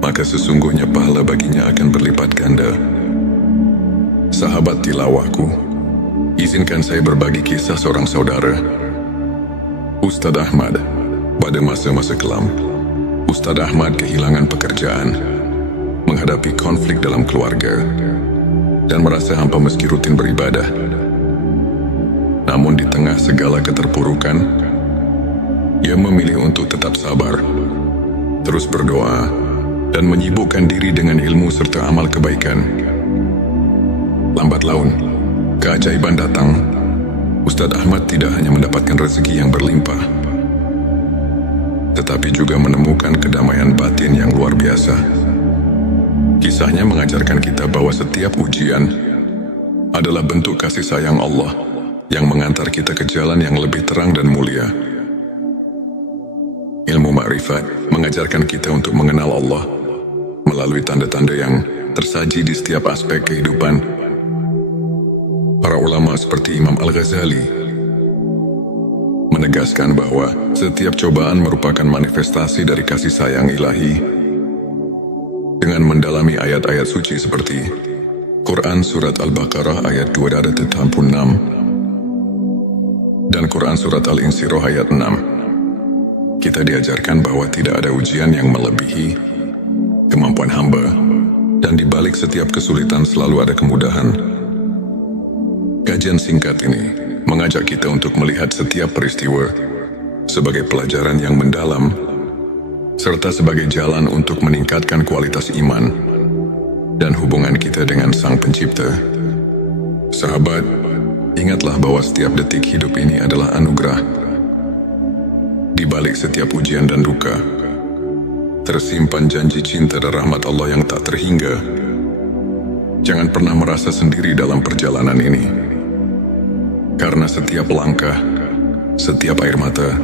maka sesungguhnya pahala baginya akan berlipat ganda. Sahabat tilawahku, izinkan saya berbagi kisah seorang saudara, Ustadz Ahmad. Pada masa-masa kelam, Ustadz Ahmad kehilangan pekerjaan, menghadapi konflik dalam keluarga, dan merasa hampa meski rutin beribadah. Namun di tengah segala keterpurukan, ia memilih untuk tetap sabar, terus berdoa, dan menyibukkan diri dengan ilmu serta amal kebaikan. Lambat laun, keajaiban datang. Ustadz Ahmad tidak hanya mendapatkan rezeki yang berlimpah, tetapi juga menemukan kedamaian batin yang luar biasa. Kisahnya mengajarkan kita bahwa setiap ujian adalah bentuk kasih sayang Allah yang mengantar kita ke jalan yang lebih terang dan mulia. Ilmu ma'rifat mengajarkan kita untuk mengenal Allah melalui tanda-tanda yang tersaji di setiap aspek kehidupan. Para ulama seperti Imam Al-Ghazali menegaskan bahwa setiap cobaan merupakan manifestasi dari kasih sayang ilahi. Dengan mendalami ayat-ayat suci seperti Quran Surat Al-Baqarah ayat 286 dan Quran Surat Al-Insyirah ayat 6, kita diajarkan bahwa tidak ada ujian yang melebihi kemampuan hamba, dan di balik setiap kesulitan selalu ada kemudahan. Kajian singkat ini mengajak kita untuk melihat setiap peristiwa sebagai pelajaran yang mendalam, serta sebagai jalan untuk meningkatkan kualitas iman dan hubungan kita dengan Sang Pencipta. Sahabat, ingatlah bahwa setiap detik hidup ini adalah anugerah. Di balik setiap ujian dan duka, tersimpan janji cinta dan rahmat Allah yang tak terhingga. Jangan pernah merasa sendiri dalam perjalanan ini, karena setiap langkah, setiap air mata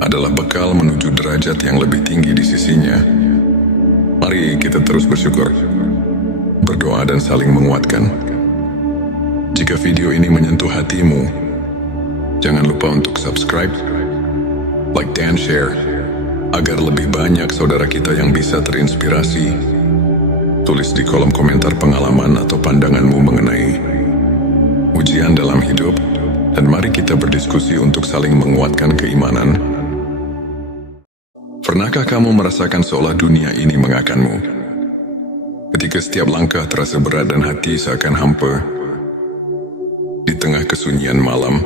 adalah bekal menuju derajat yang lebih tinggi di sisinya. Mari kita terus bersyukur, berdoa dan saling menguatkan. Jika video ini menyentuh hatimu, jangan lupa untuk subscribe, like dan share, agar lebih banyak saudara kita yang bisa terinspirasi. Tulis di kolom komentar pengalaman atau pandanganmu mengenai ujian dalam hidup, dan mari kita berdiskusi untuk saling menguatkan keimanan. Pernahkah kamu merasakan seolah dunia ini mengakanmu? Ketika setiap langkah terasa berat dan hati seakan hampa, di tengah kesunyian malam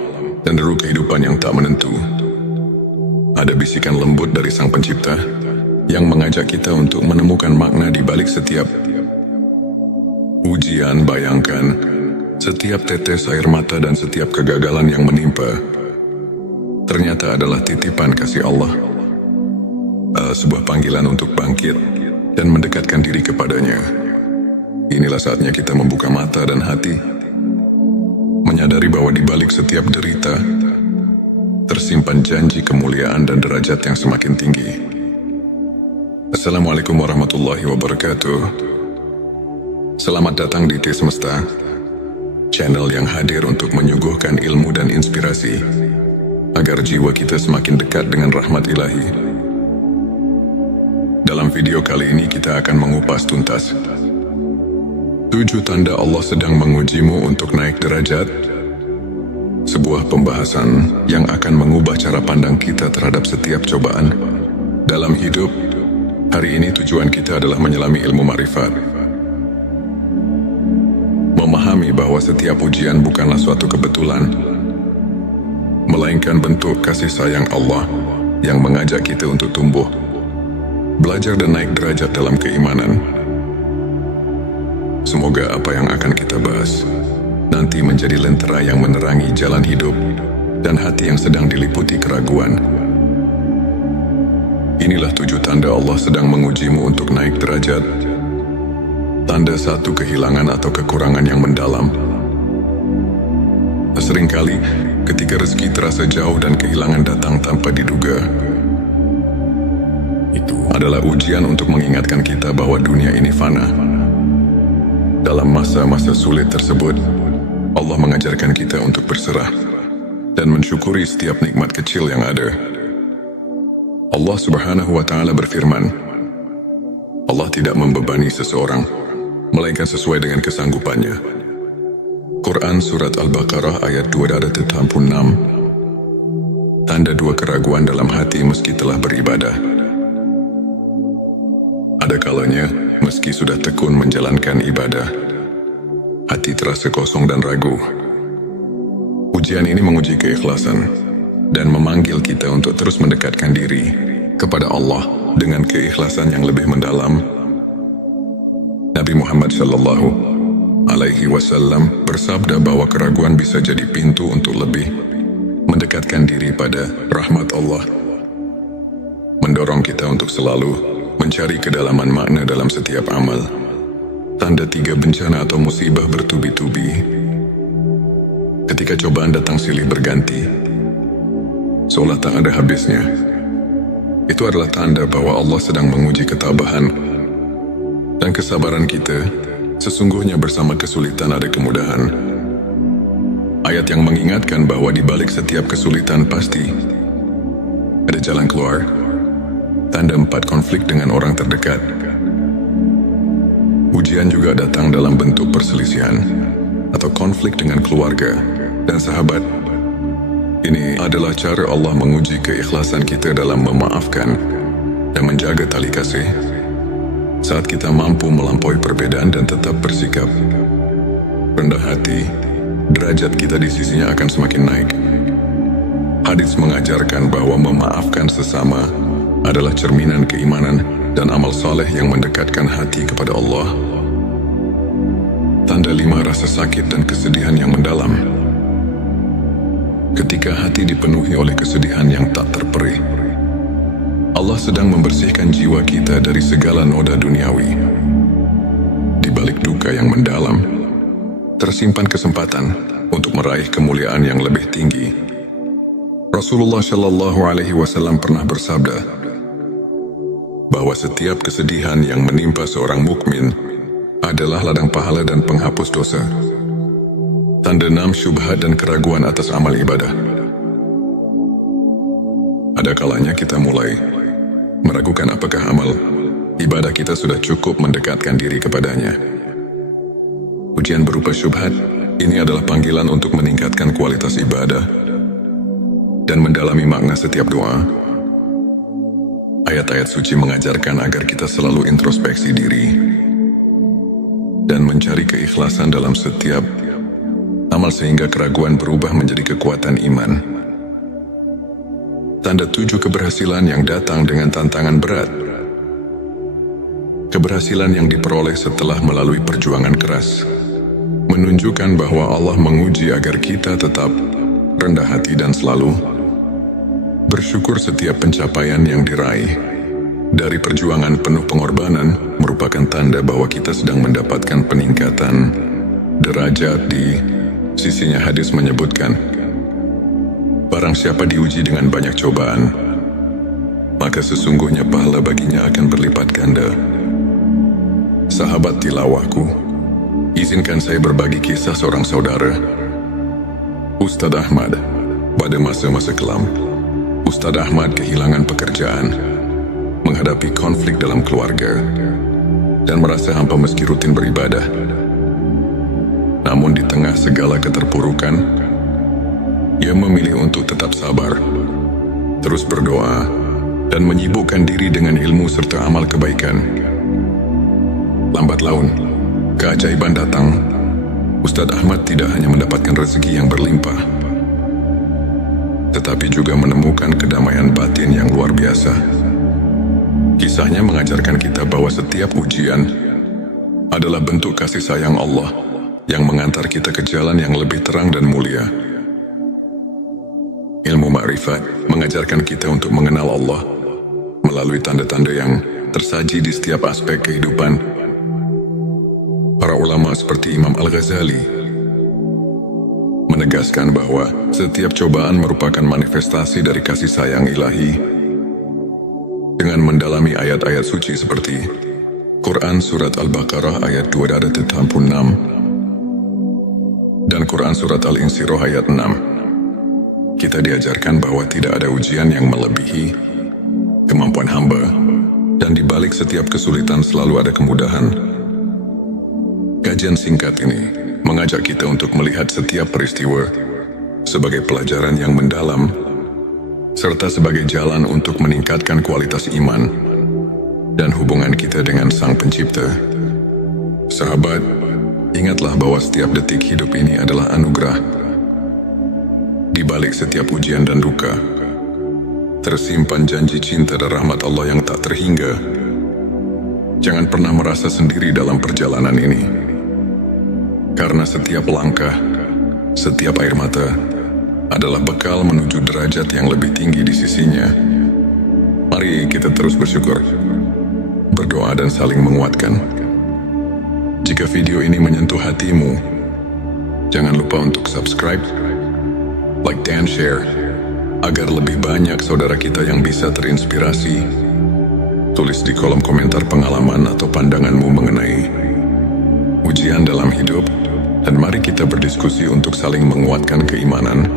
dan deru kehidupan yang tak menentu, ada bisikan lembut dari Sang Pencipta yang mengajak kita untuk menemukan makna di balik setiap ujian. Bayangkan, setiap tetes air mata dan setiap kegagalan yang menimpa ternyata adalah titipan kasih Allah, sebuah panggilan untuk bangkit dan mendekatkan diri kepadanya. Inilah saatnya kita membuka mata dan hati, menyadari bahwa di balik setiap derita tersimpan janji kemuliaan dan derajat yang semakin tinggi. Assalamualaikum warahmatullahi wabarakatuh. Selamat datang di T Semesta, channel yang hadir untuk menyuguhkan ilmu dan inspirasi agar jiwa kita semakin dekat dengan rahmat ilahi. Dalam video kali ini kita akan mengupas tuntas 7 tanda Allah sedang mengujimu untuk naik derajat, sebuah pembahasan yang akan mengubah cara pandang kita terhadap setiap cobaan dalam hidup. Hari ini tujuan kita adalah menyelami ilmu ma'rifat, memahami bahwa setiap ujian bukanlah suatu kebetulan, melainkan bentuk kasih sayang Allah yang mengajak kita untuk tumbuh, belajar dan naik derajat dalam keimanan. Semoga apa yang akan kita bahas nanti menjadi lentera yang menerangi jalan hidup dan hati yang sedang diliputi keraguan. Inilah 7 tanda Allah sedang mengujimu untuk naik derajat. Tanda 1, kehilangan atau kekurangan yang mendalam. Seringkali ketika rezeki terasa jauh dan kehilangan datang tanpa diduga, itu adalah ujian untuk mengingatkan kita bahwa dunia ini fana. Dalam masa-masa sulit tersebut, Allah mengajarkan kita untuk berserah dan mensyukuri setiap nikmat kecil yang ada. Allah Subhanahu wa Ta'ala berfirman, Allah tidak membebani seseorang melainkan sesuai dengan kesanggupannya. Quran Surat Al-Baqarah ayat 286. Tanda 2, keraguan dalam hati meski telah beribadah. Ada kalanya, meski sudah tekun menjalankan ibadah, hati terasa kosong dan ragu. Ujian ini menguji keikhlasan dan memanggil kita untuk terus mendekatkan diri kepada Allah dengan keikhlasan yang lebih mendalam. Nabi Muhammad Shallallahu Alaihi Wasallam bersabda bahwa keraguan bisa jadi pintu untuk lebih mendekatkan diri pada rahmat Allah, mendorong kita untuk selalu mencari kedalaman makna dalam setiap amal. Tanda 3 bencana atau musibah bertubi-tubi. Ketika cobaan datang silih berganti, seolah tak ada habisnya, itu adalah tanda bahwa Allah sedang menguji ketabahan dan kesabaran kita. Sesungguhnya bersama kesulitan ada kemudahan. Ayat yang mengingatkan bahwa di balik setiap kesulitan pasti ada jalan keluar. Tanda 4 konflik dengan orang terdekat. Ujian juga datang dalam bentuk perselisihan atau konflik dengan keluarga dan sahabat. Ini adalah cara Allah menguji keikhlasan kita dalam memaafkan dan menjaga tali kasih. Saat kita mampu melampaui perbedaan dan tetap bersikap rendah hati, derajat kita di sisinya akan semakin naik. Hadis mengajarkan bahwa memaafkan sesama adalah cerminan keimanan dan amal saleh yang mendekatkan hati kepada Allah. Tanda 5 rasa sakit dan kesedihan yang mendalam. Ketika hati dipenuhi oleh kesedihan yang tak terperih, Allah sedang membersihkan jiwa kita dari segala noda duniawi. Di balik duka yang mendalam, tersimpan kesempatan untuk meraih kemuliaan yang lebih tinggi. Rasulullah Shallallahu Alaihi Wasallam pernah bersabda bahwa setiap kesedihan yang menimpa seorang mukmin adalah ladang pahala dan penghapus dosa. Tanda 6 syubhat dan keraguan atas amal ibadah. Ada kalanya kita mulai meragukan apakah amal ibadah kita sudah cukup mendekatkan diri kepadanya. Ujian berupa syubhat ini adalah panggilan untuk meningkatkan kualitas ibadah dan mendalami makna setiap doa. Ayat-ayat suci mengajarkan agar kita selalu introspeksi diri dan mencari keikhlasan dalam setiap amal sehingga keraguan berubah menjadi kekuatan iman. Tanda 7 keberhasilan yang datang dengan tantangan berat. Keberhasilan yang diperoleh setelah melalui perjuangan keras menunjukkan bahwa Allah menguji agar kita tetap rendah hati dan selalu bersyukur. Setiap pencapaian yang diraih dari perjuangan penuh pengorbanan merupakan tanda bahwa kita sedang mendapatkan peningkatan derajat di sisinya. Hadis menyebutkan, barang siapa diuji dengan banyak cobaan, maka sesungguhnya pahala baginya akan berlipat ganda. Sahabat tilawahku, izinkan saya berbagi kisah seorang saudara, Ustadz Ahmad. Pada masa-masa kelam, Ustadz Ahmad kehilangan pekerjaan, menghadapi konflik dalam keluarga, dan merasa hampa meski rutin beribadah. Namun di tengah segala keterpurukan, ia memilih untuk tetap sabar, terus berdoa, dan menyibukkan diri dengan ilmu serta amal kebaikan. Lambat laun, keajaiban datang. Ustadz Ahmad tidak hanya mendapatkan rezeki yang berlimpah, tetapi juga menemukan kedamaian batin yang luar biasa. Kisahnya mengajarkan kita bahwa setiap ujian adalah bentuk kasih sayang Allah yang mengantar kita ke jalan yang lebih terang dan mulia. Ilmu ma'rifat mengajarkan kita untuk mengenal Allah melalui tanda-tanda yang tersaji di setiap aspek kehidupan. Para ulama seperti Imam Al-Ghazali menegaskan bahwa setiap cobaan merupakan manifestasi dari kasih sayang ilahi. Dengan mendalami ayat-ayat suci seperti Quran Surat Al-Baqarah ayat 286 dan Quran Surat Al-Insyirah ayat 6, kita diajarkan bahwa tidak ada ujian yang melebihi kemampuan hamba, dan di balik setiap kesulitan selalu ada kemudahan. Kajian singkat ini mengajak kita untuk melihat setiap peristiwa sebagai pelajaran yang mendalam, serta sebagai jalan untuk meningkatkan kualitas iman dan hubungan kita dengan Sang Pencipta. Sahabat, ingatlah bahwa setiap detik hidup ini adalah anugerah. Di balik setiap ujian dan duka, tersimpan janji cinta dan rahmat Allah yang tak terhingga. Jangan pernah merasa sendiri dalam perjalanan ini. Karena setiap langkah, setiap air mata adalah bekal menuju derajat yang lebih tinggi di sisinya. Mari kita terus bersyukur, berdoa dan saling menguatkan. Jika video ini menyentuh hatimu, jangan lupa untuk subscribe, like dan share, agar lebih banyak saudara kita yang bisa terinspirasi. Tulis di kolom komentar pengalaman atau pandanganmu mengenai ujian dalam hidup, dan mari kita berdiskusi untuk saling menguatkan keimanan.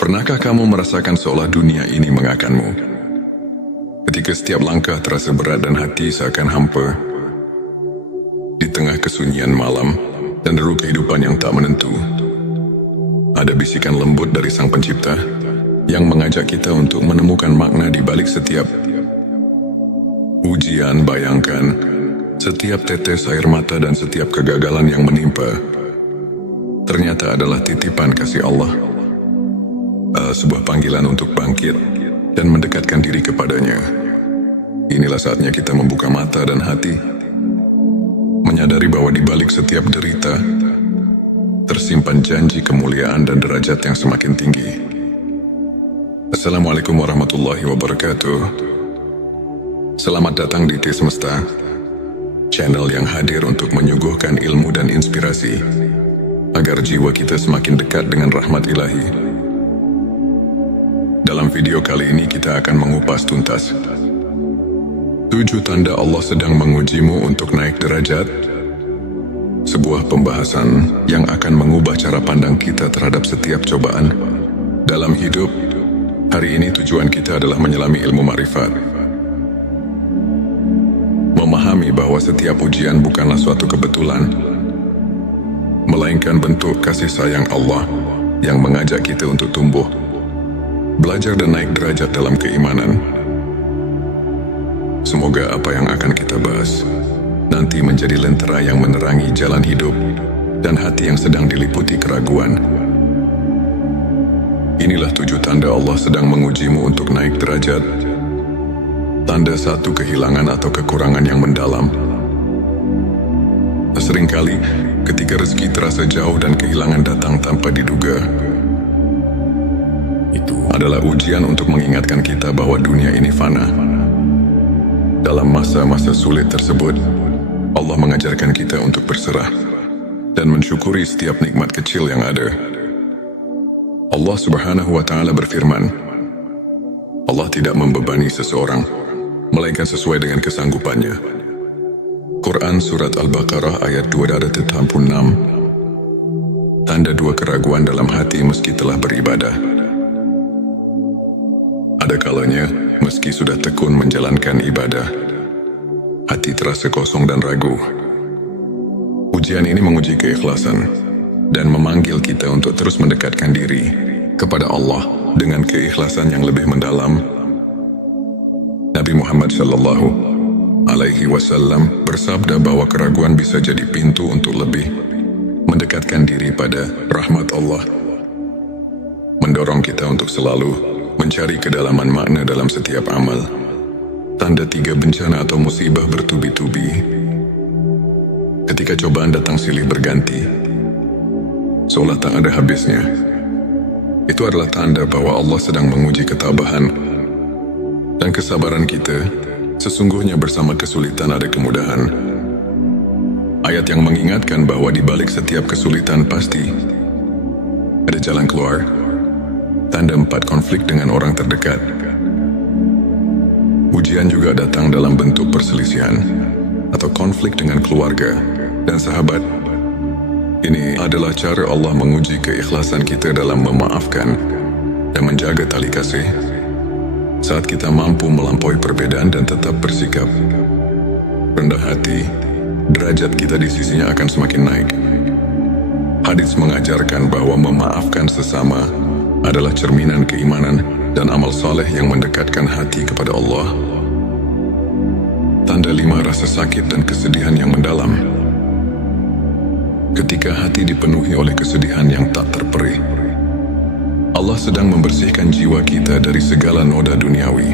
Pernahkah kamu merasakan seolah dunia ini mengakanmu? Ketika setiap langkah terasa berat dan hati seakan hampa, di tengah kesunyian malam dan deru kehidupan yang tak menentu, ada bisikan lembut dari Sang Pencipta yang mengajak kita untuk menemukan makna di balik setiap ujian. Bayangkan, setiap tetes air mata dan setiap kegagalan yang menimpa ternyata adalah titipan kasih Allah, sebuah panggilan untuk bangkit dan mendekatkan diri kepadanya. Inilah saatnya kita membuka mata dan hati, menyadari bahwa di balik setiap derita tersimpan janji kemuliaan dan derajat yang semakin tinggi. Assalamualaikum warahmatullahi wabarakatuh. Selamat datang di T Semesta, channel yang hadir untuk menyuguhkan ilmu dan inspirasi, agar jiwa kita semakin dekat dengan rahmat ilahi. Dalam video kali ini kita akan mengupas tuntas 7 tanda Allah sedang mengujimu untuk naik derajat. Sebuah pembahasan yang akan mengubah cara pandang kita terhadap setiap cobaan dalam hidup. Hari ini tujuan kita adalah menyelami ilmu ma'rifat, memahami bahwa setiap ujian bukanlah suatu kebetulan, melainkan bentuk kasih sayang Allah yang mengajak kita untuk tumbuh, belajar dan naik derajat dalam keimanan. Semoga apa yang akan kita bahas nanti menjadi lentera yang menerangi jalan hidup dan hati yang sedang diliputi keraguan. Inilah 7 tanda Allah sedang mengujimu untuk naik derajat. Tanda 1, kehilangan atau kekurangan yang mendalam. Seringkali ketika rezeki terasa jauh dan kehilangan datang tanpa diduga, itu adalah ujian untuk mengingatkan kita bahwa dunia ini fana. Dalam masa-masa sulit tersebut, Allah mengajarkan kita untuk berserah dan mensyukuri setiap nikmat kecil yang ada. Allah Subhanahu wa Ta'ala berfirman, Allah tidak membebani seseorang melainkan sesuai dengan kesanggupannya. Quran Surat Al-Baqarah ayat 286. Tanda 2, keraguan dalam hati meski telah beribadah. Ada kalanya, meski sudah tekun menjalankan ibadah, hati terasa kosong dan ragu. Ujian ini menguji keikhlasan dan memanggil kita untuk terus mendekatkan diri kepada Allah dengan keikhlasan yang lebih mendalam. Nabi Muhammad Shallallahu Alaihi Wasallam bersabda bahwa keraguan bisa jadi pintu untuk lebih mendekatkan diri pada rahmat Allah, mendorong kita untuk selalu mencari kedalaman makna dalam setiap amal. Tanda 3, bencana atau musibah bertubi-tubi. Ketika cobaan datang silih berganti, seolah tak ada habisnya, itu adalah tanda bahwa Allah sedang menguji ketabahan dan kesabaran kita. Sesungguhnya bersama kesulitan ada kemudahan. Ayat yang mengingatkan bahwa di balik setiap kesulitan pasti ada jalan keluar. Tanda 4, konflik dengan orang terdekat. Ujian juga datang dalam bentuk perselisihan atau konflik dengan keluarga dan sahabat. Ini adalah cara Allah menguji keikhlasan kita dalam memaafkan dan menjaga tali kasih. Saat kita mampu melampaui perbedaan dan tetap bersikap rendah hati, derajat kita di sisinya akan semakin naik. Hadits mengajarkan bahwa memaafkan sesama adalah cerminan keimanan dan amal saleh yang mendekatkan hati kepada Allah. Tanda 5, rasa sakit dan kesedihan yang mendalam. Ketika hati dipenuhi oleh kesedihan yang tak terperih, Allah sedang membersihkan jiwa kita dari segala noda duniawi.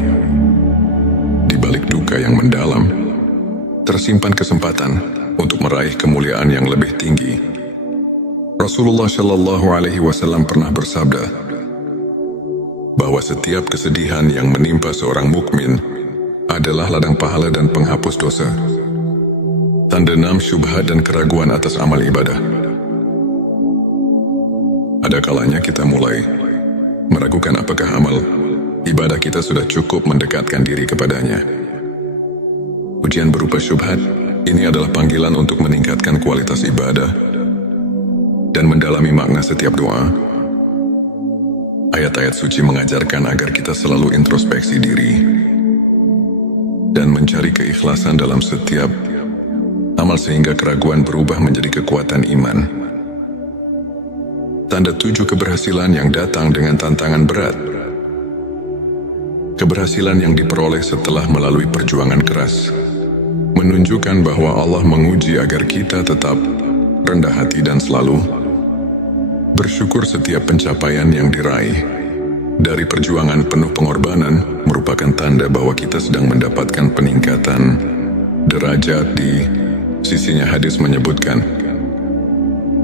Di balik duka yang mendalam, tersimpan kesempatan untuk meraih kemuliaan yang lebih tinggi. Rasulullah Shallallahu Alaihi Wasallam pernah bersabda bahwa setiap kesedihan yang menimpa seorang mukmin adalah ladang pahala dan penghapus dosa. Tanda 6 syubhat dan keraguan atas amal ibadah. Ada kalanya kita mulai meragukan apakah amal ibadah kita sudah cukup mendekatkan diri kepadanya. Ujian berupa syubhat ini adalah panggilan untuk meningkatkan kualitas ibadah dan mendalami makna setiap doa. Ayat-ayat suci mengajarkan agar kita selalu introspeksi diri dan mencari keikhlasan dalam setiap amal sehingga keraguan berubah menjadi kekuatan iman. Tanda 7 keberhasilan yang datang dengan tantangan berat. Keberhasilan yang diperoleh setelah melalui perjuangan keras menunjukkan bahwa Allah menguji agar kita tetap rendah hati dan selalu bersyukur. Setiap pencapaian yang diraih dari perjuangan penuh pengorbanan merupakan tanda bahwa kita sedang mendapatkan peningkatan derajat di sisinya. Hadis menyebutkan,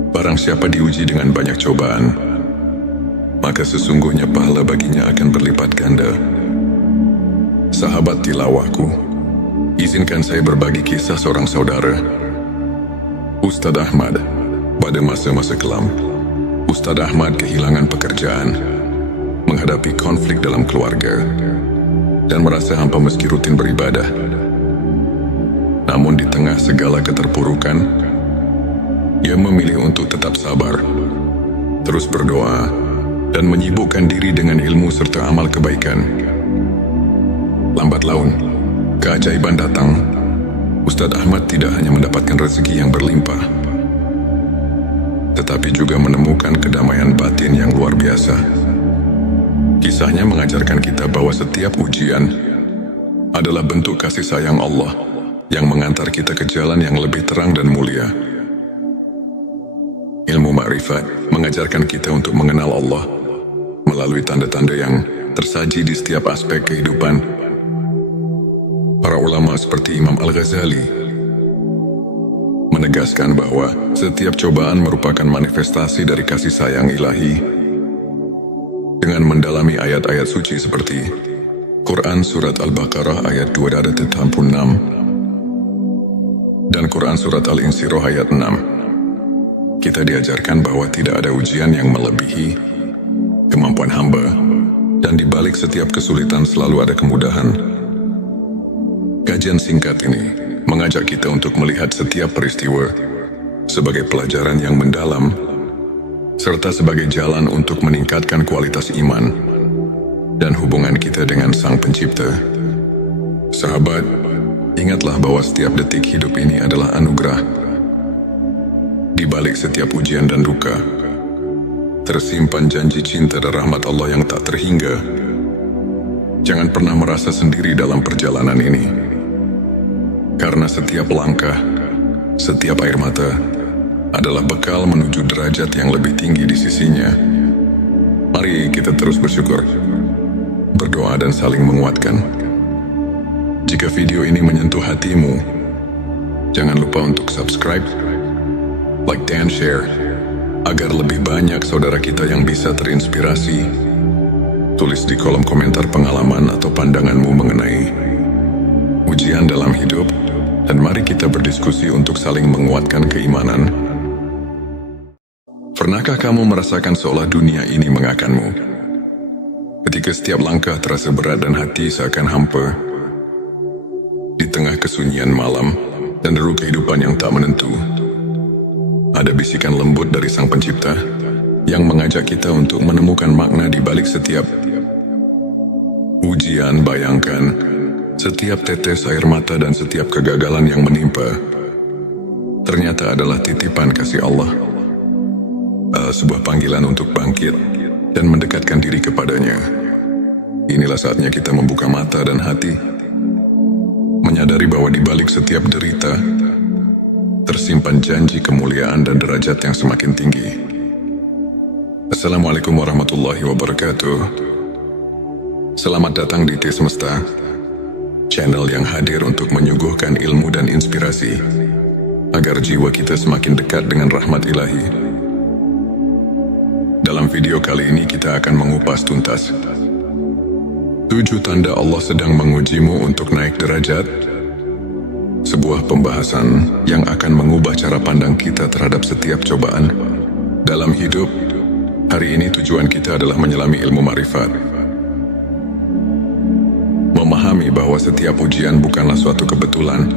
barang siapa diuji dengan banyak cobaan, maka sesungguhnya pahala baginya akan berlipat ganda. Sahabat tilawahku, izinkan saya berbagi kisah seorang saudara, Ustadz Ahmad. Pada masa-masa kelam, Ustadz Ahmad kehilangan pekerjaan, menghadapi konflik dalam keluarga, dan merasa hampa meski rutin beribadah. Namun di tengah segala keterpurukan, ia memilih untuk tetap sabar, terus berdoa, dan menyibukkan diri dengan ilmu serta amal kebaikan. Lambat laun, keajaiban datang. Ustadz Ahmad tidak hanya mendapatkan rezeki yang berlimpah, tetapi juga menemukan kedamaian batin yang luar biasa. Kisahnya mengajarkan kita bahwa setiap ujian adalah bentuk kasih sayang Allah yang mengantar kita ke jalan yang lebih terang dan mulia. Ilmu ma'rifat mengajarkan kita untuk mengenal Allah melalui tanda-tanda yang tersaji di setiap aspek kehidupan. Para ulama seperti Imam Al-Ghazali menegaskan bahwa setiap cobaan merupakan manifestasi dari kasih sayang ilahi. Dengan mendalami ayat-ayat suci seperti Quran Surat Al-Baqarah ayat 286 dan Quran Surat Al-Insyirah ayat 6, kita diajarkan bahwa tidak ada ujian yang melebihi kemampuan hamba, dan di balik setiap kesulitan selalu ada kemudahan. Kajian singkat ini mengajak kita untuk melihat setiap peristiwa sebagai pelajaran yang mendalam, serta sebagai jalan untuk meningkatkan kualitas iman dan hubungan kita dengan Sang Pencipta. Sahabat, ingatlah bahwa setiap detik hidup ini adalah anugerah. Di balik setiap ujian dan duka, tersimpan janji cinta dan rahmat Allah yang tak terhingga. Jangan pernah merasa sendiri dalam perjalanan ini, karena setiap langkah, setiap air mata adalah bekal menuju derajat yang lebih tinggi di sisinya. Mari kita terus bersyukur, berdoa dan saling menguatkan. Jika video ini menyentuh hatimu, jangan lupa untuk subscribe, like dan share, agar lebih banyak saudara kita yang bisa terinspirasi. Tulis di kolom komentar pengalaman atau pandanganmu mengenai ujian dalam hidup, dan mari kita berdiskusi untuk saling menguatkan keimanan. Pernahkah kamu merasakan seolah dunia ini mengakanmu? Ketika setiap langkah terasa berat dan hati seakan hampa, di tengah kesunyian malam dan deru kehidupan yang tak menentu, ada bisikan lembut dari Sang Pencipta yang mengajak kita untuk menemukan makna di balik setiap ujian. Bayangkan, setiap tetes air mata dan setiap kegagalan yang menimpa ternyata adalah titipan kasih Allah, sebuah panggilan untuk bangkit dan mendekatkan diri kepadanya. Inilah saatnya kita membuka mata dan hati, menyadari bahwa di balik setiap derita tersimpan janji kemuliaan dan derajat yang semakin tinggi. Assalamualaikum warahmatullahi wabarakatuh. Selamat datang di T Semesta, channel yang hadir untuk menyuguhkan ilmu dan inspirasi, agar jiwa kita semakin dekat dengan rahmat ilahi. Dalam video kali ini kita akan mengupas tuntas 7 tanda Allah sedang mengujimu untuk naik derajat. Sebuah pembahasan yang akan mengubah cara pandang kita terhadap setiap cobaan dalam hidup. Hari ini tujuan kita adalah menyelami ilmu ma'rifat. Memahami bahwa setiap ujian bukanlah suatu kebetulan,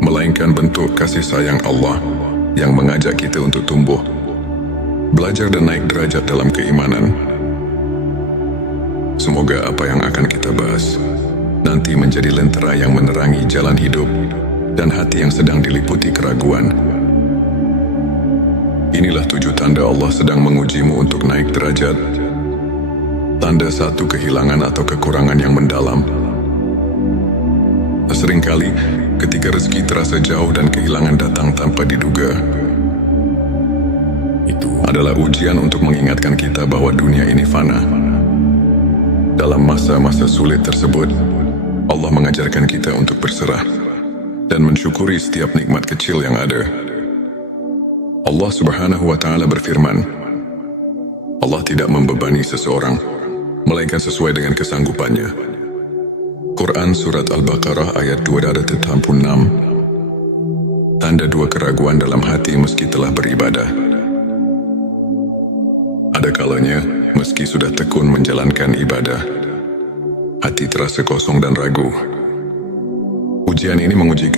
melainkan bentuk kasih sayang Allah yang mengajak kita untuk tumbuh, belajar dan naik derajat dalam keimanan. Semoga apa yang akan kita bahas nanti menjadi lentera yang menerangi jalan hidup dan hati yang sedang diliputi keraguan. Inilah 7 tanda Allah sedang mengujimu untuk naik derajat. Tanda 1, kehilangan atau kekurangan yang mendalam. Seringkali, ketika rezeki terasa jauh dan kehilangan datang tanpa diduga, itu adalah ujian untuk mengingatkan kita bahwa dunia ini fana. Dalam masa-masa sulit tersebut, Allah mengajarkan kita untuk berserah dan mensyukuri setiap nikmat kecil yang ada. Allah Subhanahu wa Ta'ala berfirman, Allah tidak membebani seseorang, melainkan sesuai dengan kesanggupannya. Quran Surat Al-Baqarah ayat 286. Tanda 2, keraguan dalam hati meski telah beribadah. Ada kalanya, meski sudah tekun menjalankan ibadah, hati terasa kosong dan ragu. Ujian ini menguji